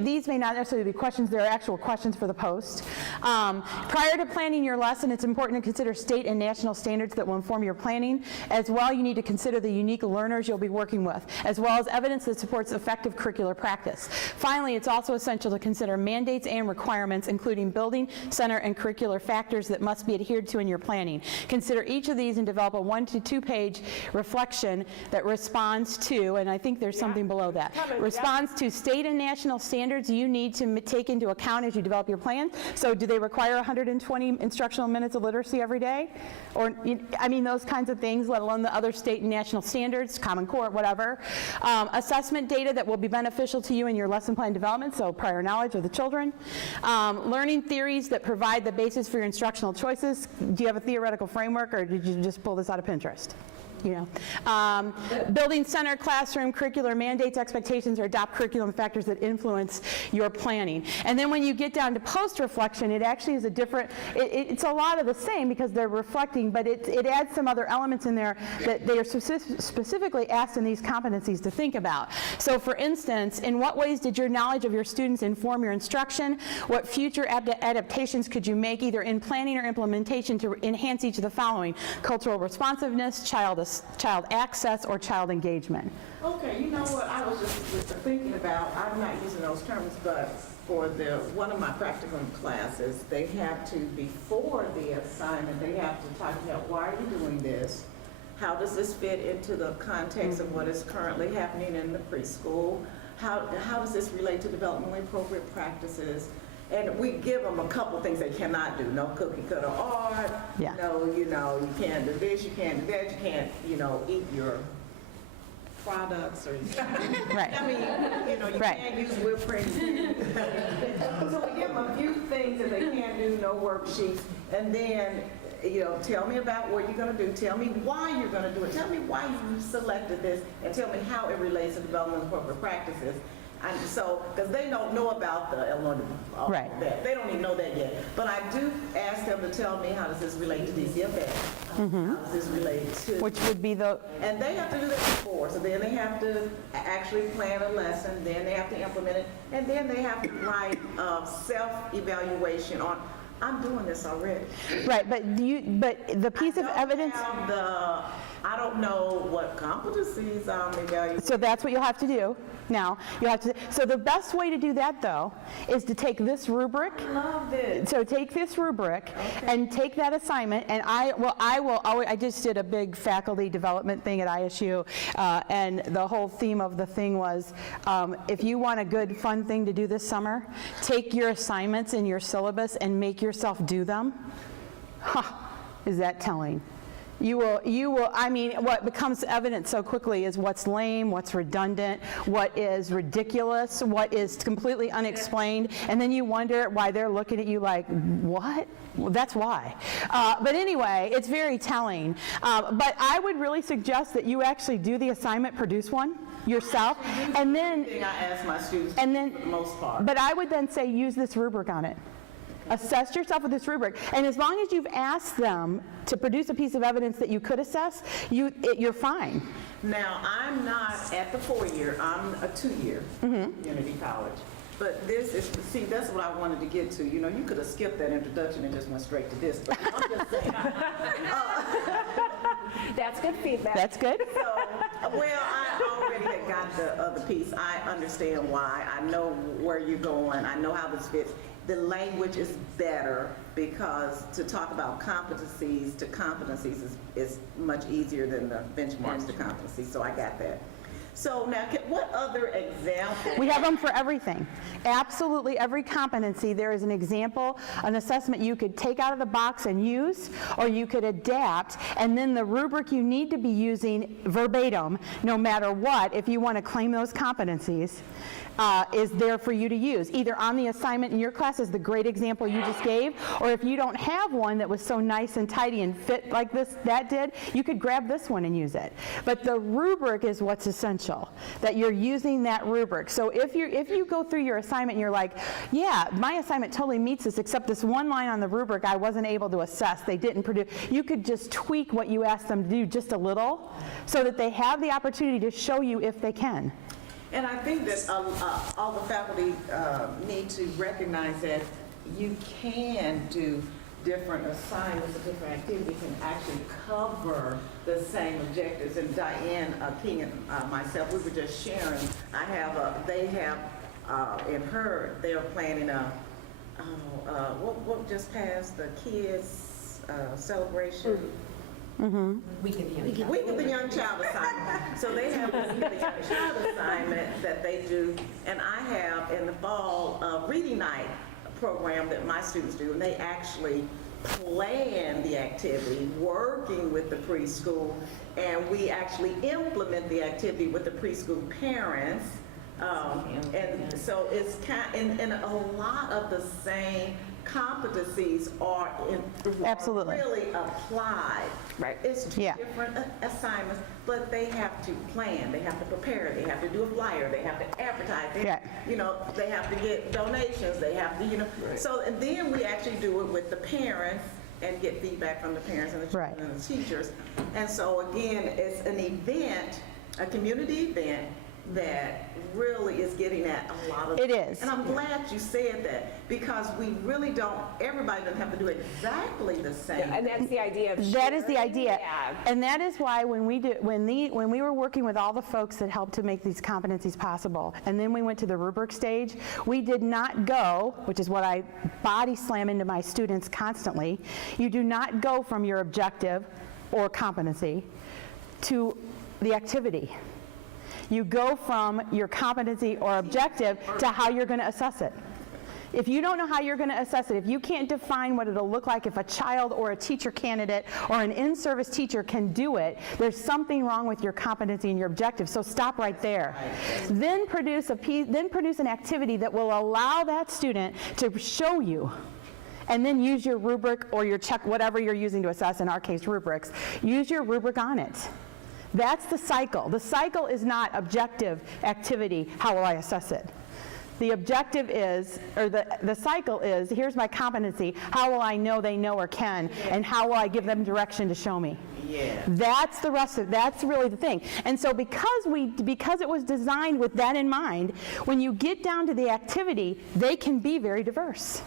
these may not necessarily be questions, they're actual questions for the post. Prior to planning your lesson, it's important to consider state and national standards that will inform your planning. As well, you need to consider the unique learners you'll be working with, as well as evidence that supports effective curricular practice. Finally, it's also essential to consider mandates and requirements, including building, center, and curricular factors that must be adhered to in your planning. Consider each of these and develop a 1 to 2 page reflection that responds to, and I think there's something below that, responds to state and national standards you need to take into account as you develop your plan. So do they require 120 instructional minutes of literacy every day? Or, I mean, those kinds of things, let alone the other state and national standards, Common Core, whatever. Assessment data that will be beneficial to you in your lesson plan development, so prior knowledge of the children. Learning theories that provide the basis for your instructional choices. Do you have a theoretical framework, or did you just pull this out of Pinterest? Building center, classroom, curricular mandates, expectations, or adopt curriculum factors that influence your planning. And then when you get down to post-reflection, it actually is a different, it's a lot of the same because they're reflecting, but it adds some other elements in there that they are specifically asked in these competencies to think about. So for instance, in what ways did your knowledge of your students inform your instruction? What future adaptations could you make either in planning or implementation to enhance each of the following? Cultural responsiveness, child access, or child engagement. Okay, you know what, I was just thinking about, I'm not using those terms, but for one of my practicum classes, they have to, before the assignment, they have to talk about why are you doing this? How does this fit into the context of what is currently happening in the preschool? How does this relate to developmentally appropriate practices? And we give them a couple things they cannot do. No cookie cutter art. Yeah. No, you can't do this, you can't do that, you can't, eat your products or, Right. I mean, you Right. can't use whipped cream. So we give them a few things that they can't do, no worksheets, and then, tell me about what you're gonna do, tell me why you're gonna do it, tell me why you selected this, and tell me how it relates to developmental appropriate practices. And so, because they don't know about the Illinois, Right. that. They don't even know that yet. But I do ask them to tell me, how does this relate to DCFS? How does this relate to... Which would be the... And they have to do that before. So then they have to actually plan a lesson, then they have to implement it, and then they have to write self-evaluation on, I'm doing this already. Right, but the piece of evidence... I don't know what competencies I'm evaluating. So that's what you'll have to do. Now, so the best way to do that, though, is to take this rubric. I love this. So take this rubric and take that assignment, and I just did a big faculty development thing at ISU, and the whole theme of the thing was, if you want a good, fun thing to do this summer, take your assignments in your syllabus and make yourself do them. Is that telling? You will, I mean, what becomes evident so quickly is what's lame, what's redundant, what is ridiculous, what is completely unexplained, and then you wonder why they're looking at you like, what? Well, that's why. But anyway, it's very telling. But I would really suggest that you actually do the assignment, produce one yourself, and then... I ask my students and then, for the most part. But I would then say use this rubric on it. Assess yourself with this rubric, and as long as you've asked them to produce a piece of evidence that you could assess, you're fine. Now, I'm not at the 4-year, I'm a 2-year community college. But this is, see, that's what I wanted to get to. You could have skipped that introduction and just went straight to this, but I'm just saying. That's good feedback. That's good. So, well, I already had got the other piece. I understand why. I know where you're going. I know how this fits. The language is better because to talk about competencies to competencies is much easier than the benchmarks to competencies, so I got that. So now, what other examples? We have them for everything. Absolutely every competency, there is an example, an assessment you could take out of the box and use, or you could adapt, and then the rubric you need to be using verbatim, no matter what, if you want to claim those competencies, is there for you to use, either on the assignment in your class, as the great example you just gave, or if you don't have one that was so nice and tidy and fit like that did, you could grab this one and use it. But the rubric is what's essential, that you're using that rubric. So if you go through your assignment and you're like, yeah, my assignment totally meets this, except this one line on the rubric I wasn't able to assess, they didn't produce, you could just tweak what you asked them to do just a little, so that they have the opportunity to show you if they can. And I think that all the faculty need to recognize that you can do different assignments, a different activity can actually cover the same objectives. And Diane King and myself, we were just sharing, they're planning what just passed, the kids celebration. We can be Week of the Young Child assignment. So they have a Week of the Young Child assignment that they do, and I have in the fall a reading night program that my students do, and they actually plan the activity, working with the preschool, and we actually implement the activity with the preschool parents. And so it's and a lot of the same competencies are Absolutely. really applied. Right. It's two Yeah. different assignments, but they have to plan, they have to prepare, they have to do a flyer, they have to advertise, they have to get donations, they have to, So, and then we actually do it with the parents and get feedback from the parents and the children Right. and the teachers. And so again, it's an event, a community event that really is getting at a lot of. It is. And I'm glad you said that, because we really don't, everybody doesn't have to do exactly the same. And that's the idea of That is the sharing. idea. Yeah. And that is why when we were working with all the folks that helped to make these competencies possible, and then we went to the rubric stage, we did not go, which is what I body slam into my students constantly, you do not go from your objective or competency to the activity. You go from your competency or objective to how you're going to assess it. If you don't know how you're going to assess it, if you can't define what it'll look like if a child or a teacher candidate or an in-service teacher can do it, there's something wrong with your competency and your objective. So stop right there. Then produce an activity that will allow that student to show you. And then use your rubric or your check, whatever you're using to assess, in our case rubrics, use your rubric on it. That's the cycle. The cycle is not objective activity, how will I assess it? The objective is, or the cycle is, here's my competency, how will I know they know or can, and how will I give them direction to show me? Yeah. That's the rest of, that's really the thing. And so because it was designed with that in mind, when you get down to the activity, they can be very diverse.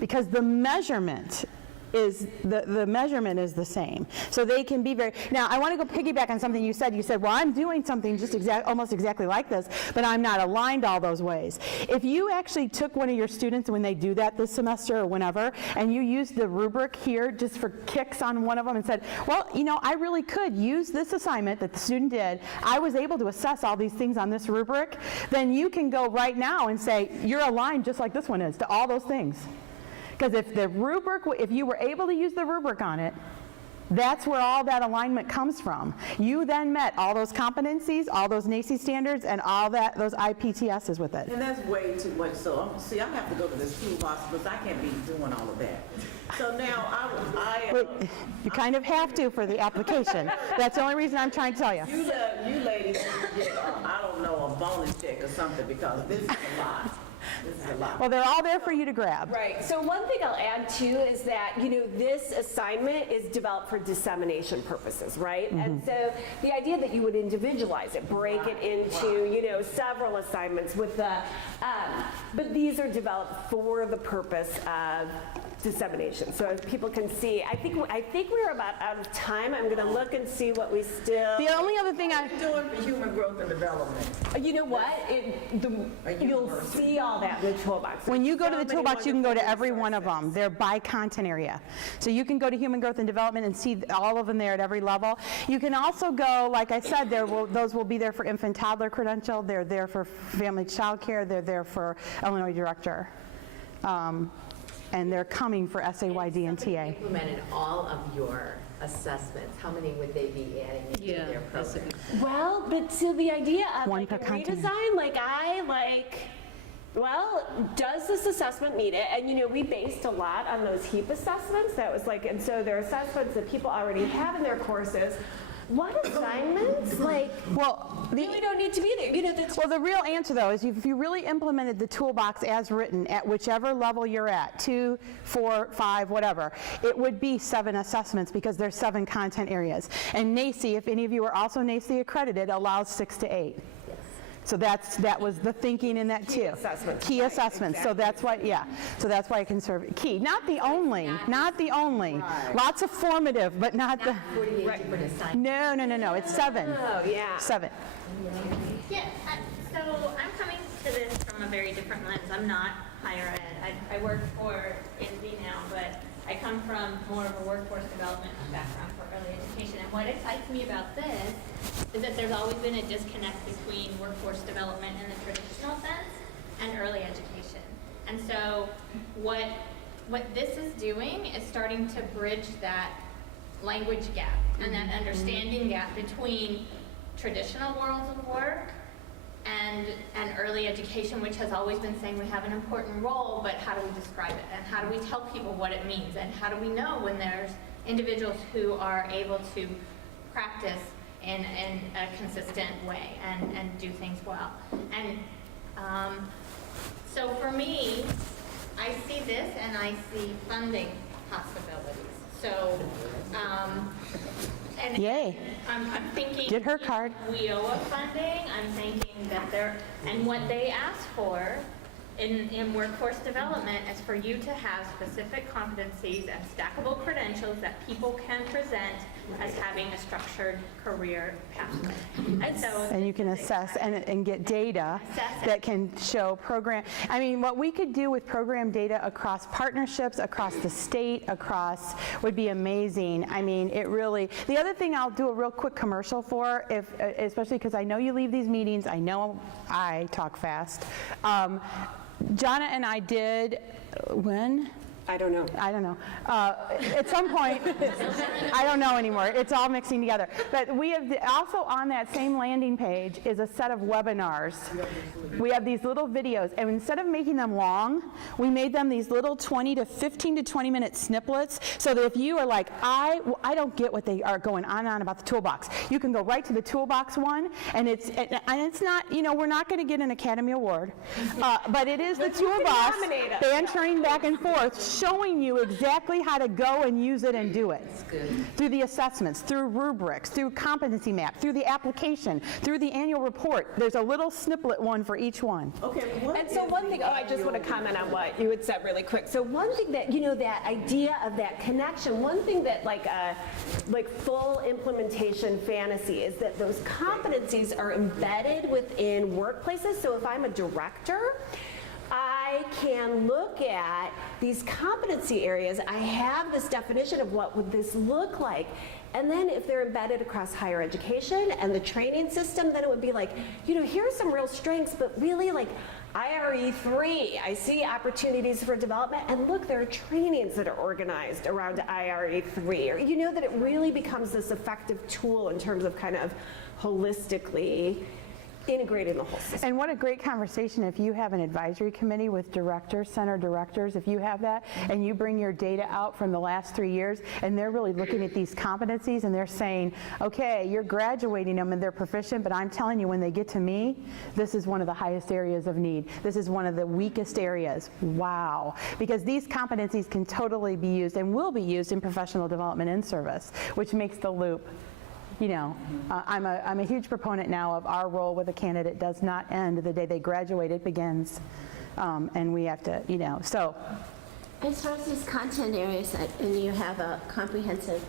Because the measurement is the measurement is the same. So they can be very. Now I want to go piggyback on something you said. You said, well, I'm doing something just almost exactly like this, but I'm not aligned all those ways. If you actually took one of your students when they do that this semester or whenever, and you used the rubric here just for kicks on one of them and said, well, I really could use this assignment that the student did. I was able to assess all these things on this rubric. Then you can go right now and say, you're aligned just like this one is to all those things. Because if you were able to use the rubric on it, that's where all that alignment comes from. You then met all those competencies, all those NACCE standards, and all those IPTSs with it. And that's way too much. So, I have to go to this toolbox because I can't be doing all of that. So now Wait, you kind of have to for the application. That's the only reason I'm trying to tell you. You ladies need to get, I don't know, a bonus check or something, because this is a lot. This is a lot. Well, they're all there for you to grab. Right. So one thing I'll add too is that, this assignment is developed for dissemination purposes, right? And so the idea that you would individualize it, break it into, several assignments with the, but these are developed for the purpose of dissemination. So as people can see, I think we're about out of time. I'm going to look and see what we still. The only other thing I, Doing for human growth and development. You know what? You'll see all that in the toolbox. when you go to So the many toolbox, you can go to wonderful every one of them. resources. They're by content area. So you can go to human growth and development and see all of them there at every level. You can also go, like I said, those will be there for infant toddler credential. They're there for family child care. They're there for Illinois director. And they're coming for SAYD and Somebody TA. implemented all of your assessments, how many would they be adding into their program? Well, but so the idea of One like a per content. redesign, well, does this assessment meet it? And we based a lot on those HEAP assessments. That was like, and so they're assessments that people already have in their courses. What assignments Well, really don't need to be there? Well, the real answer, though, is if you really implemented the toolbox as written at whichever level you're at, 2, 4, 5, whatever, it would be 7 assessments because there's 7 content areas. And NACE, if any of you are also NACE accredited, allows 6 to 8. So that was the thinking in that too. assessments, Key right, assessments. So that's why, so that's why I conserve key. Not the only. Lots of formative, but not the. 48 different assignments. No. It's 7. Oh, yeah. 7. Yeah, so I'm coming to this from a very different lens. I'm not higher ed. I work for INSEE now, but I come from more of a workforce development background for early education. And what excites me about this is that there's always been a disconnect between workforce development in the traditional sense and early education. And so what this is doing is starting to bridge that language gap and that understanding gap between traditional worlds of work and early education, which has always been saying we have an important role, but how do we describe it? And how do we tell people what it means? And how do we know when there's individuals who are able to practice in a consistent way and do things well? And so for me, I see this and I see funding possibilities. So, and Yay. I'm thinking. Get her card. WIOA funding, I'm thinking that and what they ask for in workforce development is for you to have specific competencies and stackable credentials that people can present as having a structured career pathway. And so. And you can assess and get data that can show program. I mean, what we could do with program data across partnerships, across the state, would be amazing. I mean, it really, the other thing I'll do a real quick commercial for, especially because I know you leave these meetings, I know I talk fast. Johnna and I did, when? I don't know. At some point, I don't know anymore. It's all mixing together. But we have also on that same landing page is a set of webinars. We have these little videos, and instead of making them long, we made them these little 15 to 20 minute snippets, so that if you are like, I don't get what they are going on about the toolbox, you can go right to the toolbox one, and it's not, we're not going to get an Academy Award, but it is the toolbox bantering back and forth, showing you exactly how to go and use it and do it. Through the assessments, through rubrics, through competency map, through the application, through the annual report. There's a little snippet one for each one. Okay, And so one thing, I just want to comment on what you had said really quick. So one thing that, that idea of that connection, one thing that like full implementation fantasy is that those competencies are embedded within workplaces. So if I'm a director, I can look at these competency areas. I have this definition of what would this look like. And then if they're embedded across higher education and the training system, then it would be like, here are some real strengths, but really like IRE 3, I see opportunities for development, and look, there are trainings that are organized around IRE 3. Or that it really becomes this effective tool in terms of kind of holistically integrating the whole system. And what a great conversation if you have an advisory committee with directors, center directors, if you have that, and you bring your data out from the last 3 years, and they're really looking at these competencies, and they're saying, okay, you're graduating them and they're proficient, but I'm telling you, when they get to me, this is one of the highest areas of need. This is one of the weakest areas. Wow. Because these competencies can totally be used and will be used in professional development in service, which makes the loop. I'm a huge proponent now of our role with a candidate does not end the day they graduate, it begins. And we have to, so. As far as these content areas, and you have a comprehensive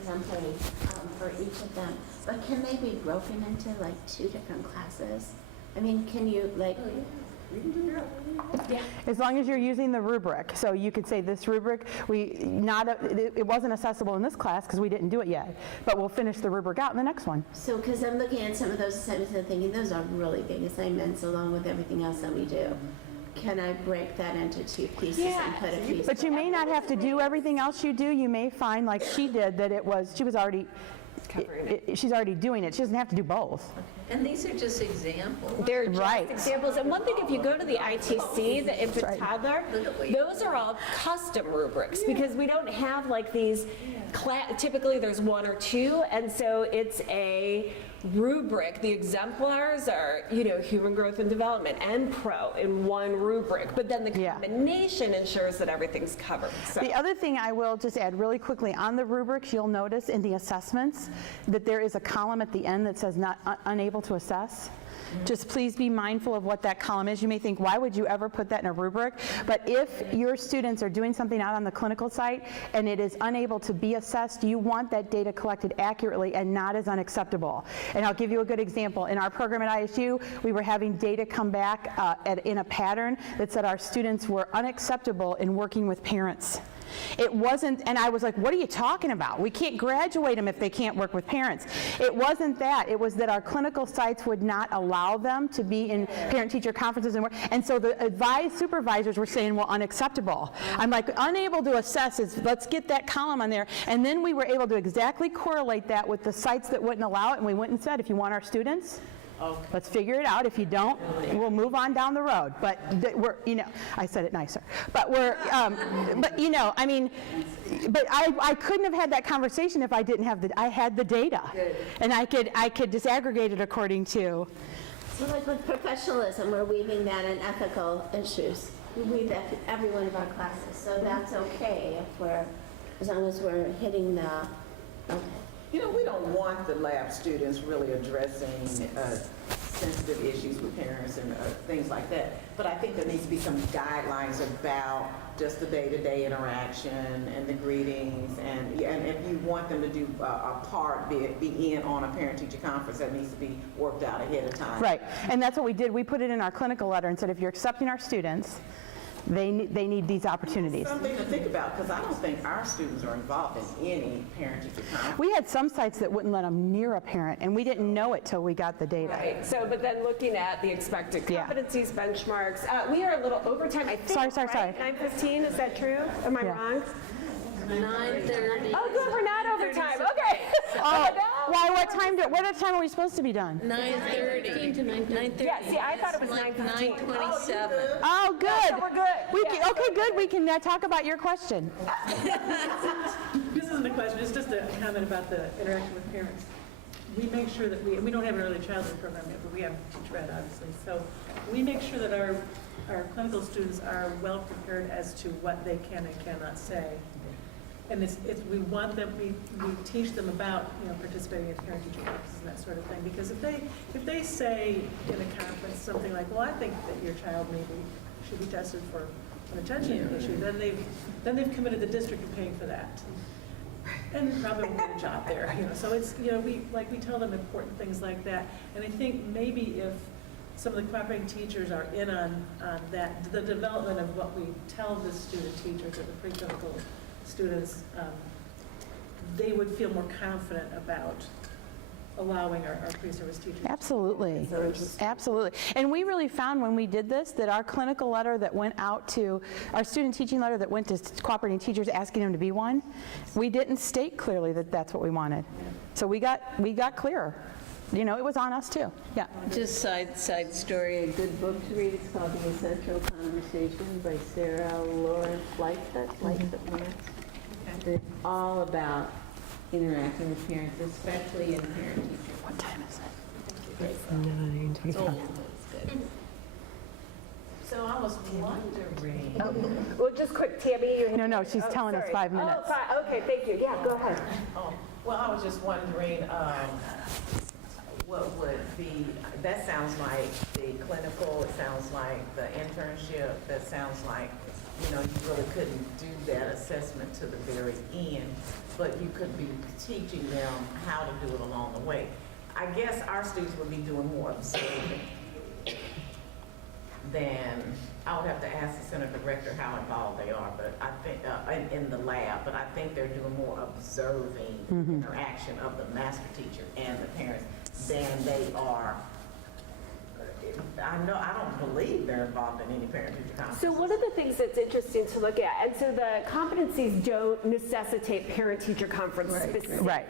exemplary for each of them, but can they be broken into like 2 different classes? I mean, can you like, As long as you're using the rubric. So you could say this rubric, it wasn't accessible in this class because we didn't do it yet, but we'll finish the rubric out in the next one. so because I'm looking at some of those assignments and thinking those are really big assignments along with everything else that we do. Can I break that into 2 pieces and put a piece? But you may not have to do everything else you do. You may find, like she did, that she was already, she's already doing it. She doesn't have to do both. And these are just examples. They're just Right. examples. And one thing, if you go to the ITC, the infant toddler, those are all custom rubrics because we don't have like these, typically there's 1 or 2, and so it's a rubric. The exemplars are, human growth and development and pro in one rubric, but then the combination ensures that everything's covered. So. The other thing I will just add really quickly, on the rubrics, you'll notice in the assessments that there is a column at the end that says not unable to assess. Just please be mindful of what that column is. You may think, why would you ever put that in a rubric? But if your students are doing something out on the clinical site and it is unable to be assessed, you want that data collected accurately and not as unacceptable. And I'll give you a good example. In our program at ISU, we were having data come back in a pattern that said our students were unacceptable in working with parents. It wasn't, and I was like, what are you talking about? We can't graduate them if they can't work with parents. It wasn't that. It was that our clinical sites would not allow them to be in parent-teacher conferences and work. And so the supervisors were saying, well, unacceptable. I'm like, unable to assess is, let's get that column on there. And then we were able to exactly correlate that with the sites that wouldn't allow it. And we went and said, if you want our students, let's figure it out. If you don't, we'll move on down the road. But we're, I said it nicer. But we're, but I mean, but I couldn't have had that conversation if I didn't have I had the data. And I could disaggregate it according to. So like with professionalism, we're weaving that in ethical issues. We weave that in every one of our classes. So that's okay as long as we're hitting the, okay. We don't want the lab students really addressing sensitive issues with parents and things like that. But I think there needs to be some guidelines about just the day-to-day interaction and the greetings. And if you want them to do a part, be in on a parent-teacher conference, that needs to be worked out ahead of time. Right. And that's what we did. We put it in our clinical letter and said, if you're accepting our students, they need these opportunities. Something to think about, because I don't think our students are involved in any parent-teacher conference. We had some sites that wouldn't let them near a parent, and we didn't know it till we got the data. Right. So, but then looking at the expected competencies, benchmarks, we are a little over time. I think. Sorry. 9:15. Is that true? Am I wrong? 9:30. Oh, good. We're not over time. Okay. Why? What time are we supposed to be done? 9:30. 9:30. Yeah. See, I thought it was 9:15. 9:27. Oh, good. So we're good. Okay, good. We can talk about your question. This isn't a question, it's just a comment about the interaction with parents. We make sure that we don't have an early childhood program yet, but we have teach ed, obviously. So we make sure that our clinical students are well prepared as to what they can and cannot say. And we want them, we teach them about, participating in parent-teacher conferences and that sort of thing. Because if they say in a conference something like, well, I think that your child maybe should be tested for an attention issue, then they've committed the district to paying for that. And they probably won't get a job there, So it's, we tell them important things like that. And I think maybe if some of the cooperating teachers are in on that, the development of what we tell the student teachers or the preclinical students, they would feel more confident about allowing our pre-service teachers. Absolutely. Absolutely. And we really found when we did this that our clinical letter that went out to, our student teaching letter that went to cooperating teachers asking them to be one, we didn't state clearly that that's what we wanted. So we got clearer. It was on us too. Yeah. Just side story, a good book to read. It's called The Essential Conversation by Sarah Lawrence Lightfoot. It's all about interacting with parents, especially in parent-teacher. What time is it? It's 9:25. So I was wondering. Well, just quick, Tammy. No, she's telling us 5 minutes. Oh, okay, thank you. Yeah, go ahead. Well, I was just wondering, what would be, that sounds like the clinical, it sounds like the internship, that sounds like, you really couldn't do that assessment to the very end, but you could be teaching them how to do it along the way. I guess our students would be doing more observing than, I would have to ask the center director how involved they are, but I think, in the lab, but I think they're doing more observing interaction of the master teacher and the parents than they are. I don't believe they're involved in any parent-teacher conference. So one of the things that's interesting to look at, and so the competencies don't necessitate parent-teacher conference specifically. Right.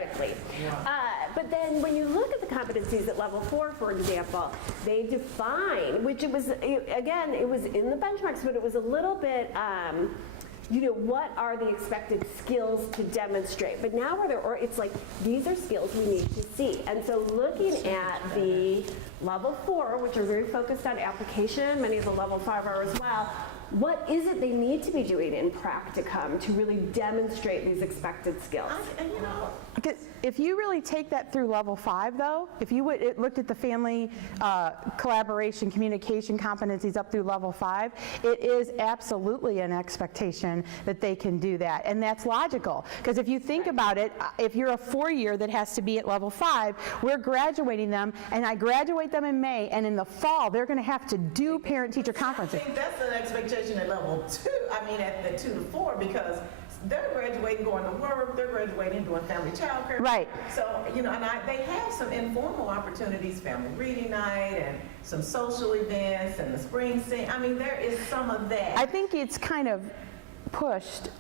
But then when you look at the competencies at level 4, for example, they define, which it was in the benchmarks, but it was a little bit, what are the expected skills to demonstrate? But now it's like, these are skills we need to see. And so looking at the level 4, which are very focused on application, many of the level 5 are as well, what is it they need to be doing in practicum to really demonstrate these expected skills? Because if you really take that through level 5, though, if you looked at the family collaboration, communication competencies up through level 5, it is absolutely an expectation that they can do that. And that's logical. Because if you think about it, if you're a 4-year that has to be at level 5, we're graduating them, and I graduate them in May, and in the fall, they're going to have to do parent-teacher conferences. I think that's an expectation at level 2, at the 2 to 4, because they're graduating, going to work, they're graduating, doing family childcare. Right. So, and they have some informal opportunities, family reading night, and some social events, and the spring sing. There is some of that. I think it's kind of pushed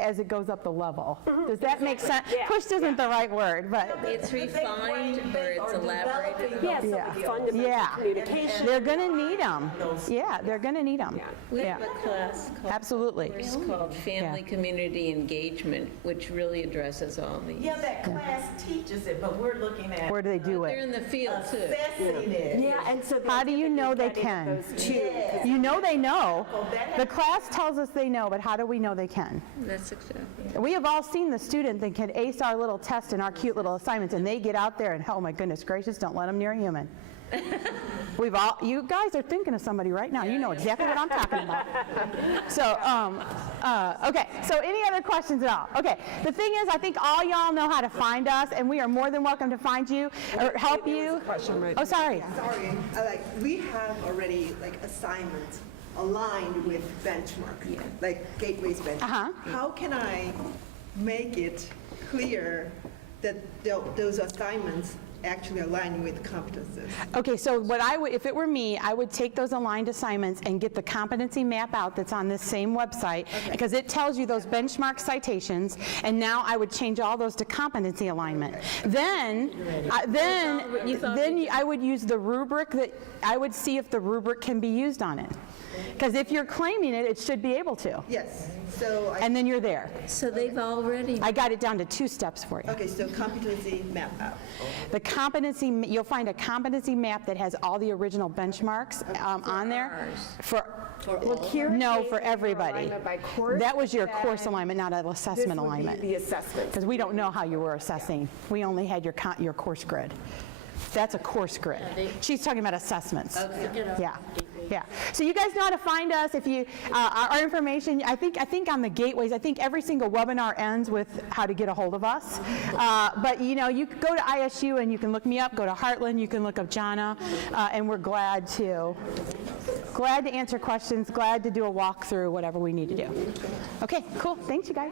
as it goes up the level. Does that make sense? Yeah. Pushed isn't the right word, but It's refined or it's elaborated. Yeah, so Yeah. the fundamental Yeah. communication. they're going to need them. Yeah, they're going to need them. We Yeah. have a class called, Absolutely. course called Family Community Engagement, which really addresses all these. Yeah, that class teaches it, but we're looking at Where do they do They're it? in the field too. assessing it. Yeah, and so How do you know they can? those two. Yes. You know they know. Well, that The class tells us they know, but how do we know they can? That's exactly. We have all seen the student that can ace our little test and our cute little assignments, and they get out there and, oh my goodness gracious, don't let them near a human. You guys are thinking of somebody right now. You know exactly what I'm talking about. So, okay, so any other questions at all? Okay, the thing is, I think all y'all know how to find us, and we are more than welcome to find you or help you. Oh, sorry. Sorry, we have already assignments aligned with benchmark, like Gateway's benchmark. Uh-huh. How can I make it clear that those assignments actually align with competencies? Okay, so what I would, if it were me, I would take those aligned assignments and get the competency map out that's on this same website, because it tells you those benchmark citations, and now I would change all those to competency alignment. Then I would use the rubric that, I would see if the rubric can be used on it. Because if you're claiming it, it should be able to. Yes, so And then you're there. So they've already, I got it down to 2 steps for you. okay, so competency map out. The competency, you'll find a competency map that has all the original benchmarks on there. For No, for everybody. alignment by course, That was your then course alignment, not an This assessment would be alignment. the assessment. Because we don't know how you were assessing. We only had your course grid. That's a course grid. She's talking about assessments. Yeah, yeah. So you guys know how to find us. If you, our information, I think on the gateways, I think every single webinar ends with how to get a hold of us. But you can go to ISU and you can look me up, go to Heartland, you can look up Johnna, and we're glad to answer questions, glad to do a walkthrough, whatever we need to do. Okay, cool. Thanks, you guys.